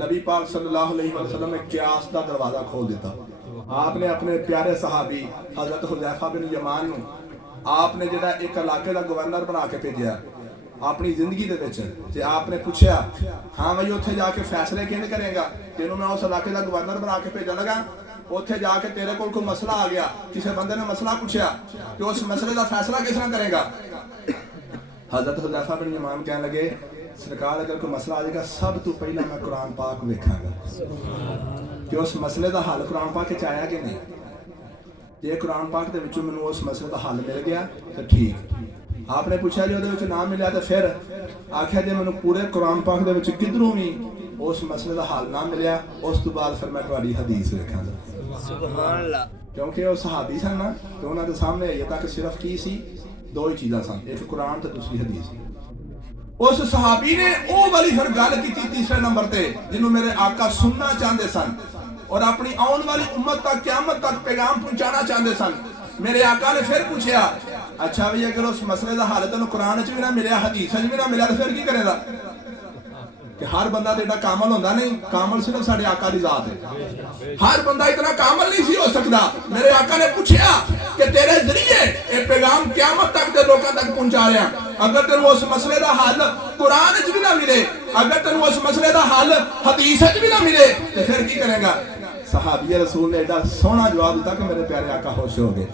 نبی پاک صلی اللہ علیہ وسلم نے قیاس دا دروازہ کھول دیتا. آپ نے اپنے پیارے صحابی حضرت حذیفہ بن یمان نو آپ نے جڑا ایک علاقے دا گورنر بنا کے بھیجیا اپنی زندگی دے وچ. تے آپ نے پوچھا ہاں بھائی اوتھے جا کے فیصلے کیویں کرے گا؟ تینوں میں اس علاقے دا گورنر بنا کے بھیجن لگا. اوتھے جا کے تیرے کول کوئی مسئلہ آ گیا کسی بندے نے مسئلہ پوچھا کہ اس مسئلے دا فیصلہ کس طرح کرے گا؟ حضرت حذیفہ بن یمان کہنے لگے سرکار اگر کوئی مسئلہ آ جائے گا سب تو پہلا میں قرآن پاک ویکھاں گا کہ اس مسئلے دا حل قرآن پاک وچ آیا کہ نہیں. جے قرآن پاک دے وچوں مینوں اس مسئلے دا حل مل گیا تو ٹھیک. آپ نے پوچھا جی وہ نہ ملیا تو پھر آخیا جی مینوں پورے قرآن پاک دے کدھروں بھی اس مسئلے کا حل نہ ملیا اس تو بعد پھر میں تہاڈی حدیث ویکھاں گا. سبحان اللہ. کیونکہ وہ صحابی سن نا تو انہوں نے سامنے یہ تک صرف کی سی دو ہی چیزاں سن, ایک قرآن تے دوسری حدیث. اس صحابی نے وہ والی پھر گل کی تیسرے نمبر تے جنہوں میرے آقا سننا چاہتے سن اور اپنی آن والی امت تک قیامت تک پیغام پہنچانا چاہتے سن. میرے آقا نے پھر پوچھا اچھا بھی اگر اس مسئلے دا حل تینوں قرآن وچ بھی نہ ملیا حدیث وچ بھی نہ ملیا تو پھر کی کرے گا؟ کہ ہر بندہ تو ایڈا کامل ہوتا نہیں, کامل صرف ساڈے آقا دی ذات ہے. ہر بندہ اتنا کامل نہیں سی ہو سکتا. میرے آقا نے پوچھا کہ تیرے ذریعے یہ پیغام قیامت تک دے لوگوں تک پہنچا رہا, اگر تینوں اس مسئلے دا حل قرآن وچ بھی نہ ملے, اگر تینوں اس مسئلے دا حل حدیث وچ بھی نہ ملے تو پھر کی کرے گا؟ صحابی رسول نے ایڈا سونا جواب دیتا کہ میرے پیارے آقا خوش ہو گئے.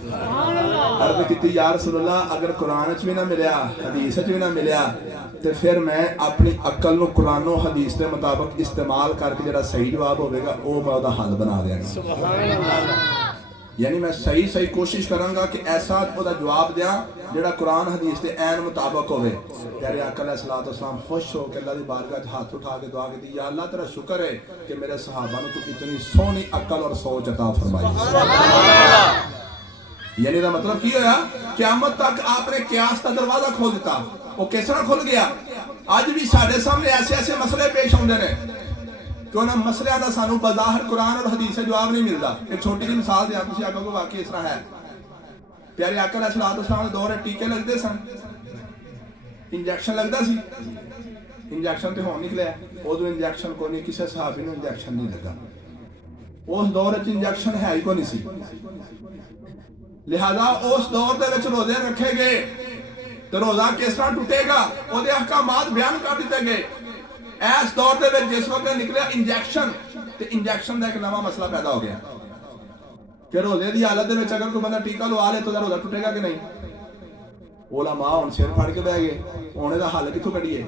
عرض کیتی یا رسول اللہ اگر قرآن وچ بھی نہ ملیا حدیث وچ بھی نہ ملیا تو پھر میں اپنی عقل نو قرآن و حدیث کے مطابق استعمال کر کے جڑا صحیح جواب ہوئے گا وہ میں دا حل بنا دیا گا. یعنی میں صحیح کوشش کروں گا کہ ایسا وہ دا جواب دیا جڑا قرآن حدیث کے عین مطابق ہوئے. پیارے آقا علیہ الصلوۃ والسلام خوش ہو کے اللہ دی بارگاہ ہاتھ اٹھا کے دعا کی یا اللہ تیرا شکر ہے کہ میرے صحابہ نے تو اتنی سونی عقل اور سوچ عطا فرمائی. یعنی دا مطلب کی ہویا قیامت تک آپ نے قیاس کا دروازہ کھول دیتا. وہ کس طرح کھل گیا؟ آج بھی سارے سامنے ایسے مسئلے پیش ہوندے نے کہ انہاں مسئلے دا سانو بظاہر قرآن اور حدیث سے جواب نہیں ملتا. ایک چھوٹی سی مثال دیا تسی آقا کو واقعی اس طرح ہے. پیارے آقا علیہ الصلوۃ والسلام دے دور ٹیکے لگتے سن, انجیکشن لگتا سی, انجیکشن تے ہون نکلے ادو انجیکشن کو نہیں, کسی صحابی نے انجیکشن نہیں لگا. اس دور وچ انجیکشن ہے ہی کو نہیں سی, لہذا اس دور دے وچ روزے رکھے گئے تو روزہ کس طرح ٹوٹے گا وہ دے احکامات بیان کر دیتے گئے. اس دور دے وچ جس وقت نکلیا انجیکشن تے انجیکشن دا ایک نواں مسئلہ پیدا ہو گیا کہ روزے دی حالت دے وچ اگر کوئی بندہ ٹیکہ لوا لے تو روزہ ٹوٹے گا کہ نہیں؟ علماء ہن سر پھڑ کے بیٹھ گئے اونے دا حل کتھوں کڈیے؟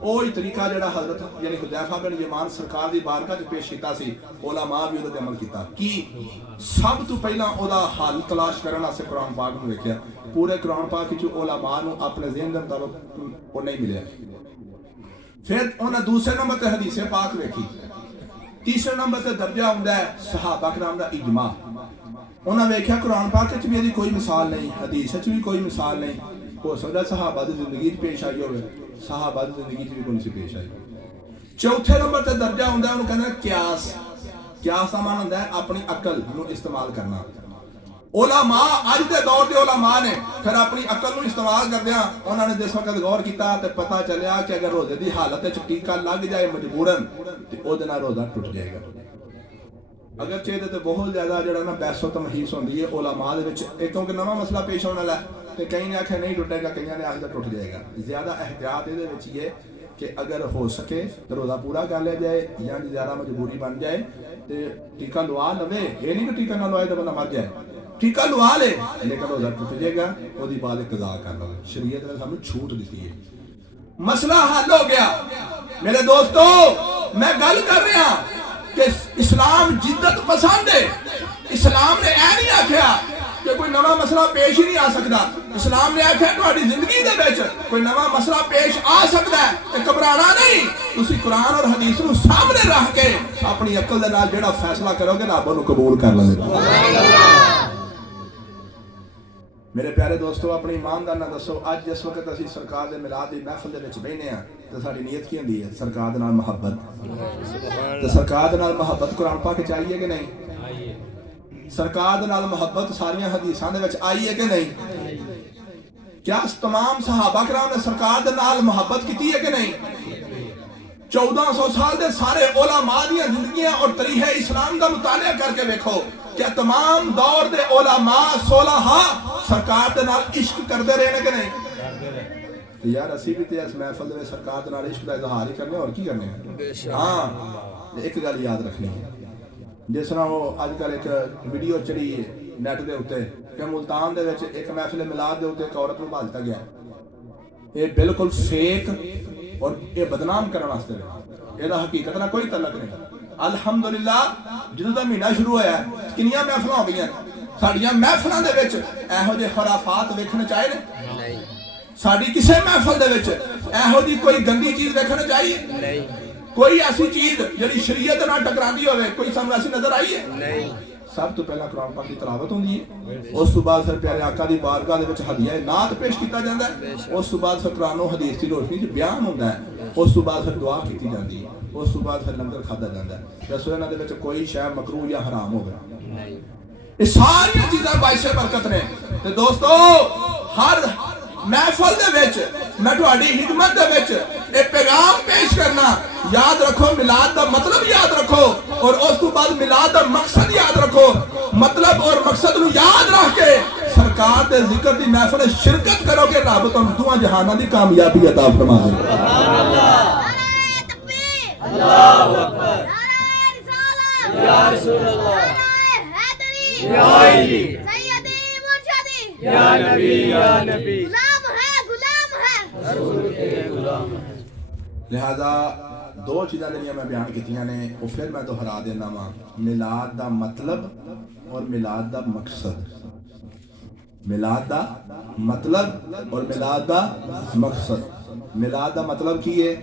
وہی طریقہ جڑا حضرت یعنی حذیفہ بن یمان سرکار دی بارگاہ وچ پیش کیتا سی, علماء بھی اودے تے عمل کیتا. کی سب تو پہلا اودا حل تلاش کرن واسطے قرآن پاک نو ویکھیا. پورے قرآن پاک وچ علماء نو اپنے ذہن دے مطابق وہ نہیں ملیا. پھر انہاں دوسرے نمبر تے حدیث پاک ویکھی. تیسرے نمبر تے درجہ ہوندا ہے صحابہ کرام دا اجماع. انہاں ویکھیا قرآن پاک وچ بھی کوئی مثال نہیں, حدیث وچ بھی کوئی مثال نہیں. ہو سکدا صحابہ دی زندگی وچ پیش آئی ہوے, صحابہ دی زندگی وچ بھی کوئی نہیں پیش آئی. چوتھے نمبر تے درجہ ہوندا ہے انہوں کہندے قیاس. قیاس دا معنی ہوندا ہے اپنی عقل نو استعمال کرنا. علماء اج دے دور دے علماء نے پھر اپنی عقل نو استعمال کردیاں انہوں نے جس وقت غور کیتا تے پتہ چلیا کہ اگر روزے دی حالت وچ ٹیکہ لگ جائے مجبوراً تے او دے نال روزہ ٹوٹ جائے گا. اگر چاہتے تو بہت زیادہ جڑا نا بحث و تمحیص ہوندی ہے علماء دے وچ, کیونکہ نواں مسئلہ پیش ہونے والا ہے تے کئی نے آکھیا نہیں ٹوٹے گا, کئی نے آکھیا ٹوٹ جائے گا. زیادہ احتیاط دے وچ یہ کہ اگر ہو سکے تو روزہ پورا کر لیا جائے یا زیادہ مجبوری بن جائے تے ٹیکہ لوا لوے. یہ نہیں کہ ٹیکہ نہ لوائے تو بندہ مر جائے, ٹیکہ لوا لے لیکن روزہ ٹوٹ جائے گا وہ دی بعد قضا کر لو. شریعت نے ہمیں چھوٹ دیتی ہے. مسئلہ حل ہو گیا. میرے دوستو میں گل کر رہا کہ اسلام جدت پسند ہے. اسلام نے اے نہیں آکھیا کہ کوئی نواں مسئلہ پیش ہی نہیں آ سکتا. اسلام نے آکھیا تہاڈی زندگی دے وچ کوئی نواں مسئلہ پیش آ سکتا ہے تے گھبرانا نہیں. تسی قرآن اور حدیث نو سامنے رکھ کے اپنی عقل دے نال جڑا فیصلہ کرو گے رب نو قبول کر لو گے. میرے پیارے دوستو اپنی ایماندار نہ دسو اج جس وقت اسی سرکار دے میلاد دی محفل دے وچ بیٹھے ہاں تے ساڈی نیت کی ہوندی ہے سرکار دے نال محبت. تے سرکار دے نال محبت قرآن پاک وچ آئی ہے کہ نہیں؟ سرکار دے نال محبت ساریاں حدیثاں دے وچ آئی ہے کہ نہیں؟ کیا تمام صحابہ کرام نے سرکار دے نال محبت کیتی ہے کہ نہیں؟ 1400 سال دے سارے علماء دیاں زندگیاں اور تاریخ اسلام دا مطالعہ کر کے دیکھو کیا تمام دور دے علماء صلحاء سرکار دے نال عشق کردے رہے کہ نہیں؟ یار اسی بھی تے اس محفل دے سرکار دے نال عشق دا اظہار ہی کرنے اور کی کرنے. ہاں ایک گل یاد رکھنی ہے, جس طرح وہ اج کل ایک ویڈیو چڑھی ہے نیٹ دے اوتے کہ ملتان دے وچ ایک محفل میلاد دے اوتے ایک عورت نوں بھالتا گیا. یہ بالکل فیک اور یہ بدنام کرنے واسطے یہ حقیقت نہ کوئی تعلق نہیں. الحمدللہ جدوں دا مہینہ شروع ہویا ہے کنیاں محفلاں ہو گئیاں. ساڈیاں محفلاں دے وچ ایہو جے خرافات ویکھنے چاہیے نہیں. ساڈی کسے محفل دے وچ ایہو جی کوئی گندی چیز ویکھنے چاہیے نہیں. کوئی ایسی چیز جڑی شریعت نال ٹکراندی ہوے کوئی سامنے ایسی نظر آئی ہے نہیں. سب تو پہلا قرآن پاک کی تلاوت ہوندی ہے، اس تو بعد پھر پیارے آقا دی بارگاہ دے وچ ہدیہ نعت پیش کیتا جاندا ہے، اس تو بعد پھر قرآن و حدیث دی روشنی وچ بیان ہوندا ہے، اس تو بعد پھر دعا کیتی جاندی ہے، اس تو بعد پھر لنگر کھادا جاندا ہے۔ رسول انہاں دے وچ کوئی شے مکروہ یا حرام ہوے نہیں، یہ ساری چیزاں باعث برکت نے۔ تے دوستو ہر محفل دے وچ میں تہاڈی خدمت دے وچ ایک پیغام پیش کرنا، یاد رکھو میلاد دا مطلب یاد رکھو، اور اس تو بعد میلاد دا مقصد یاد رکھو۔ مطلب اور مقصد نو یاد رکھ کے سرکار دے ذکر دی محفل شرکت کرو کہ رب تانوں دوواں جہاناں دی کامیابی عطا فرماوے۔ نعرہ تکبیر، اللہ اکبر، نعرہ رسالت، یا رسول اللہ، نعرہ حیدری، یا علی، سیدی مرشدی، یا نبی، یا نبی، غلام ہے۔ لہذا دو چیزاں جنہاں میں بیان کیتیاں نے وہ پھر میں دہرا دینا وا، میلاد دا مطلب اور میلاد دا مقصد۔ میلاد دا مطلب اور میلاد دا مقصد۔ میلاد دا مطلب کی ہے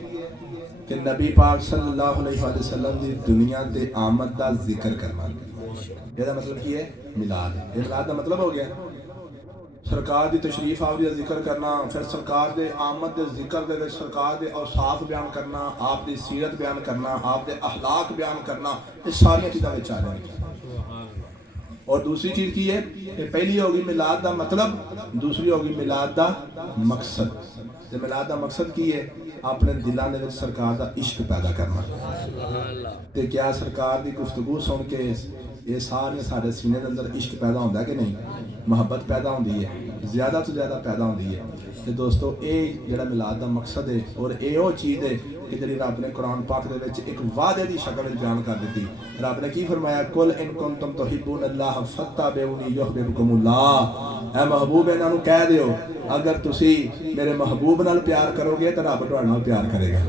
کہ نبی پاک صلی اللہ علیہ وآلہ وسلم دی دنیا دے آمد دا ذکر کرنا۔ یہ دا مطلب کی ہے میلاد۔ یہ میلاد دا مطلب ہو گیا سرکار دی تشریف آوری دا ذکر کرنا، پھر سرکار دے آمد دے ذکر دے سرکار دے اوصاف بیان کرنا، آپ دی سیرت بیان کرنا، آپ دے اخلاق بیان کرنا، یہ ساری چیزاں وچ آ جائیں گی۔ اور دوسری چیز کی ہے کہ پہلی ہوگی میلاد دا مطلب، دوسری ہوگی میلاد دا مقصد۔ تے میلاد دا مقصد کی ہے اپنے دلاں دے وچ سرکار دا عشق پیدا کرنا۔ تے کیا سرکار دی گفتگو سن کے یہ سارے سارے سینے دے اندر عشق پیدا ہوندا ہے کہ نہیں؟ محبت پیدا ہوندی ہے، زیادہ تو زیادہ پیدا ہوندی ہے۔ تے دوستو اے جڑا میلاد دا مقصد ہے اور اے او چیز ہے کہ جڑی رب نے قرآن پاک دے وچ ایک وعدے دی شکل وچ بیان کر دتی۔ رب نے کی فرمایا؟ قل ان کنتم تحبون اللہ فاتبعونی یحببکم اللہ۔ اے محبوب انہاں نوں کہہ دیو اگر تسی میرے محبوب نال پیار کرو گے تو رب تہاڈے نال پیار کرے گا۔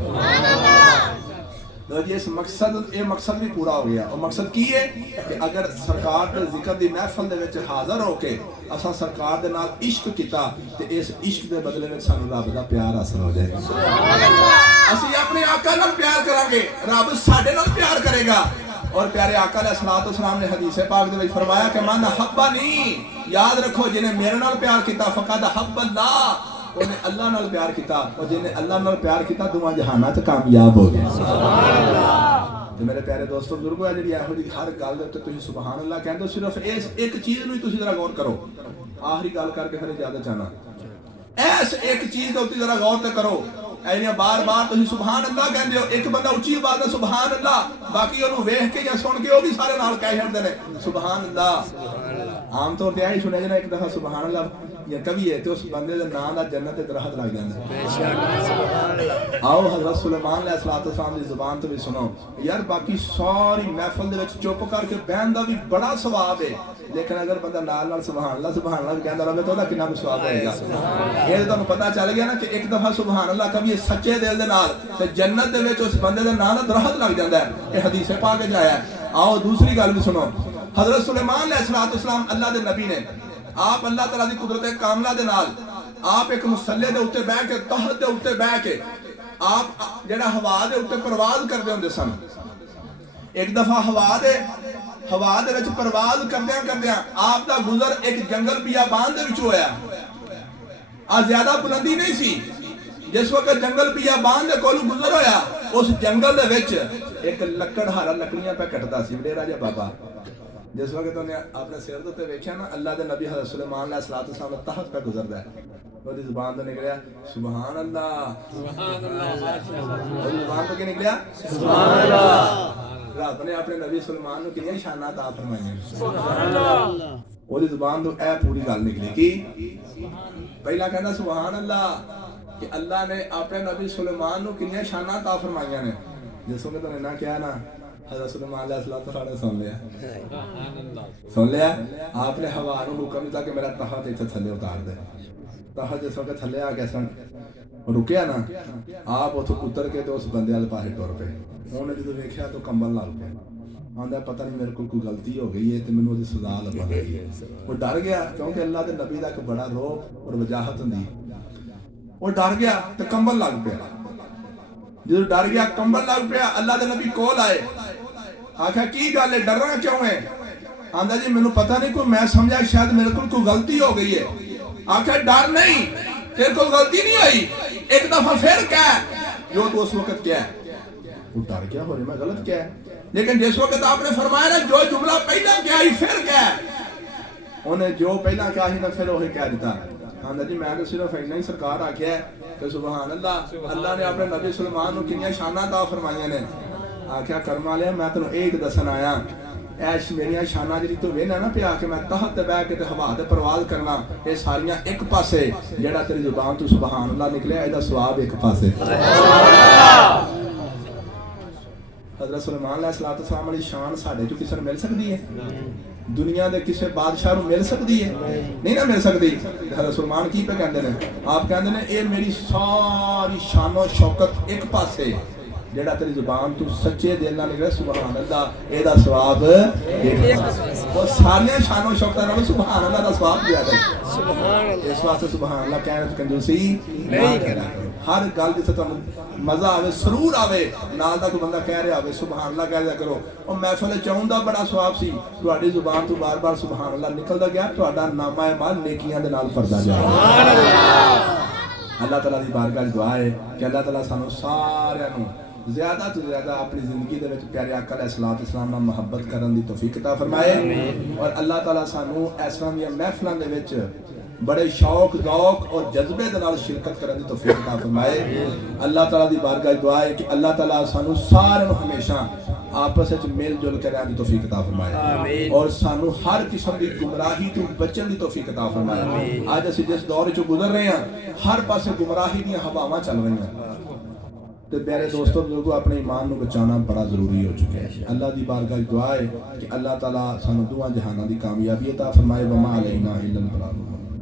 تو جی اس مقصد، یہ مقصد بھی پورا ہو گیا۔ اور مقصد کی ہے کہ اگر سرکار دے ذکر دی محفل دے وچ حاضر ہو کے اساں سرکار دے نال عشق کیتا تے اس عشق دے بدلے وچ سانوں رب دا پیار حاصل ہو جائے گا۔ اسی اپنے آقا نال پیار کریں گے، رب ساڈے نال پیار کرے گا۔ اور پیارے آقا علیہ الصلوۃ والسلام نے حدیث پاک دے وچ فرمایا کہ من حبنی، یاد رکھو جنے میرے نال پیار کیتا فقد حب اللہ، انہیں اللہ نال پیار کیتا، اور جنہیں اللہ نال پیار کیتا دوواں جہاناں تے کامیاب ہو گیا۔ تو میرے پیارے دوستو بزرگو، جڑی ایہو جی ہر گل دے تے تسی سبحان اللہ کہندے ہو، صرف اس ایک چیز نوں تسی ذرا غور کرو۔ آخری گل کر کے پھر اجازت چاہنا، اس ایک چیز دے اوتے ذرا غور تے کرو۔ ایویں بار بار تسی سبحان اللہ کہندے ہو، ایک بندہ اونچی آواز نال سبحان اللہ، باقی اونوں ویکھ کے یا سن کے وہ بھی سارے نال کہہ چھڑدے نے سبحان اللہ۔ عام طور تے آہی سنیا جانا ایک دفعہ سبحان اللہ یا کبھی ہے تو اس بندے دے نام دا جنت تے درخت لگ جاندا ہے۔ آؤ حضرت سلیمان علیہ السلام دی زبان تو بھی سنو یار، باقی ساری محفل دے وچ چپ کر کے بہن دا بھی بڑا ثواب ہے، لیکن اگر بندہ نال نال سبحان اللہ کہندا رہے تو اودا کتنا کچھ ثواب ہوئے گا۔ یہ تانوں پتہ چل گیا نا کہ ایک دفعہ سبحان اللہ کبھی سچے دل دے نال تے جنت دے وچ اس بندے دے نام دا درخت لگ جاندا ہے۔ یہ حدیث پاک وچ آیا ہے۔ آؤ دوسری گل بھی سنو، حضرت سلیمان علیہ السلام اللہ دے نبی نے، آپ اللہ تعالیٰ دی قدرت کاملہ دے نال آپ ایک مسلے دے اوتے بیٹھ کے، تخت دے اوتے بیٹھ کے آپ جڑا ہوا دے اوتے پرواز کردے ہوندے سن۔ ایک دفعہ ہوا دے وچ پرواز کردیاں آپ دا گزر ایک جنگل بیابان دے وچ ہویا۔ زیادہ بلندی نہیں سی، جس وقت جنگل بیابان دے کولوں گزر ہویا، اس جنگل دے وچ ایک لکڑہارا لکڑیاں پہ کٹدا سی، وڈیرا جا بابا۔ جس وقت انہیں اپنے سر دے تے ویکھیا نا اللہ دے نبی حضرت سلیمان علیہ السلام دا تخت پہ گزردا ہے، اودی زبان تو نکلیا سبحان اللہ، سبحان اللہ، زبان تو کی نکلیا سبحان اللہ۔ رب نے اپنے نبی سلیمان نو کتنی شاناں عطا فرمائیاں، سبحان اللہ۔ اودی زبان تو اے پوری گل نکلی کی پہلا کہنا سبحان اللہ کہ اللہ نے اپنے نبی سلیمان نو کتنی شاناں عطا فرمائیاں نے۔ جس وقت انہیں نہ کیا نا حضرت سلیمان علیہ السلام نے سن لیا، آپ نے ہوا نو حکم دیتا کہ میرا تخت اتنے تھلے اتار دے۔ تخت جس وقت تھلے آ کے سن رکیا نا، آپ اتوں اتر کے تو اس بندے والے پاسے ٹر پے۔ انہیں جدو ویکھیا تو کمبل لگ پیا، آندا پتہ نہیں میرے کو کوئی غلطی ہو گئی ہے تو مینوں دی سزا لبن لگی ہے۔ وہ ڈر گیا کیونکہ اللہ دے نبی دا ایک بڑا روب اور وجاہت ہوندی، وہ ڈر گیا تو کمبل لگ پیا۔ جدو ڈر گیا کمبل لگ پیا، اللہ دے نبی کول آئے، آکھا کی گل ہے ڈرنا کیوں ہے؟ آندا جی مینوں پتہ نہیں کوئی میں سمجھا شاید میرے کو کوئی غلطی ہو گئی ہے آخر ڈر نہیں تیرے کو غلطی نہیں ہوئی ایک دفعہ پھر کہہ جو تو اس وقت کیا ہے وہ ڈر کیا ہو رہی میں غلط کیا ہے لیکن جس وقت آپ نے فرمایا نا جو جملہ پہلا کیا ہی پھر کیا انہیں جو پہلا کیا ہی نہ پھر وہی کہہ دیتا آندا جی میں تو صرف اتنا ہی سرکار آکھیا ہے کہ سبحان اللہ اللہ نے اپنے نبی سلیمان کو کنیاں شاناں عطا فرمائیاں نے آکھیا کرم والے میں تینوں ایک دسن آیا ایش میریاں شاناں جڑی تو وینا نا پیا کہ میں تحت تے بیٹھ کے تے ہوا تے پرواز کرنا یہ ساریاں ایک پاسے جڑا تیری زبان تو سبحان اللہ نکلے ایدا ثواب ایک پاسے حضرت سلیمان علیہ السلام علی شان ساڈے جو کسے مل سکتی ہے دنیا دے کسے بادشاہ مل سکتی ہے نہیں نہ مل سکتی حضرت سلیمان کی پہ کہندے نے آپ کہندے نے اے میری ساری شان و شوکت ایک پاسے جڑا تیری زبان تو سچے دل نال نکلے سبحان اللہ اے دا ثواب ایک پاسے وہ ساری شان و شوکت نال سبحان اللہ دا ثواب زیادہ ہے سبحان اللہ اس واسطے سبحان اللہ کہنا کنجوسی نہیں کرنا ہر گل جس تمہیں مزہ آوے سرور آوے نال دا کوئی بندہ کہہ رہا آوے سبحان اللہ کہہ دیا کرو اور محفل چاہوں دا بڑا ثواب سی تہاڈی زبان تو بار بار سبحان اللہ نکلدا گیا تہاڈا نامہ اعمال نیکیاں دے نال بھردا جائے سبحان اللہ اللہ تعالیٰ دی بارگاہ دعا ہے کہ اللہ تعالیٰ سانو سارے نو زیادہ تو زیادہ اپنی زندگی دے وچ پیارے آقا علیہ السلام نال محبت کرن دی توفیق عطا فرمائے اور اللہ تعالیٰ سانو اس طرح دی محفلاں دے وچ بڑے شوق ذوق اور جذبے دے نال شرکت کرن دی توفیق عطا فرمائے اللہ تعالیٰ دی بارگاہ دعا ہے کہ اللہ تعالیٰ سانو سارے نو ہمیشہ آپس وچ میل جل کے رہن دی توفیق عطا فرمائے اور سانو ہر قسم دی گمراہی تو بچن دی توفیق عطا فرمائے آج اسی جس دور وچ گزر رہے ہیں ہر پاسے گمراہی دی ہواواں چل رہی ہیں تو پیارے دوستوں بزرگوں اپنے ایمان کو بچانا بڑا ضروری ہو چکا ہے اللہ دی بارگاہ دعا ہے کہ اللہ تعالیٰ سانو دوواں جہاناں دی کامیابی عطا فرمائے وما علینا الا البلاغ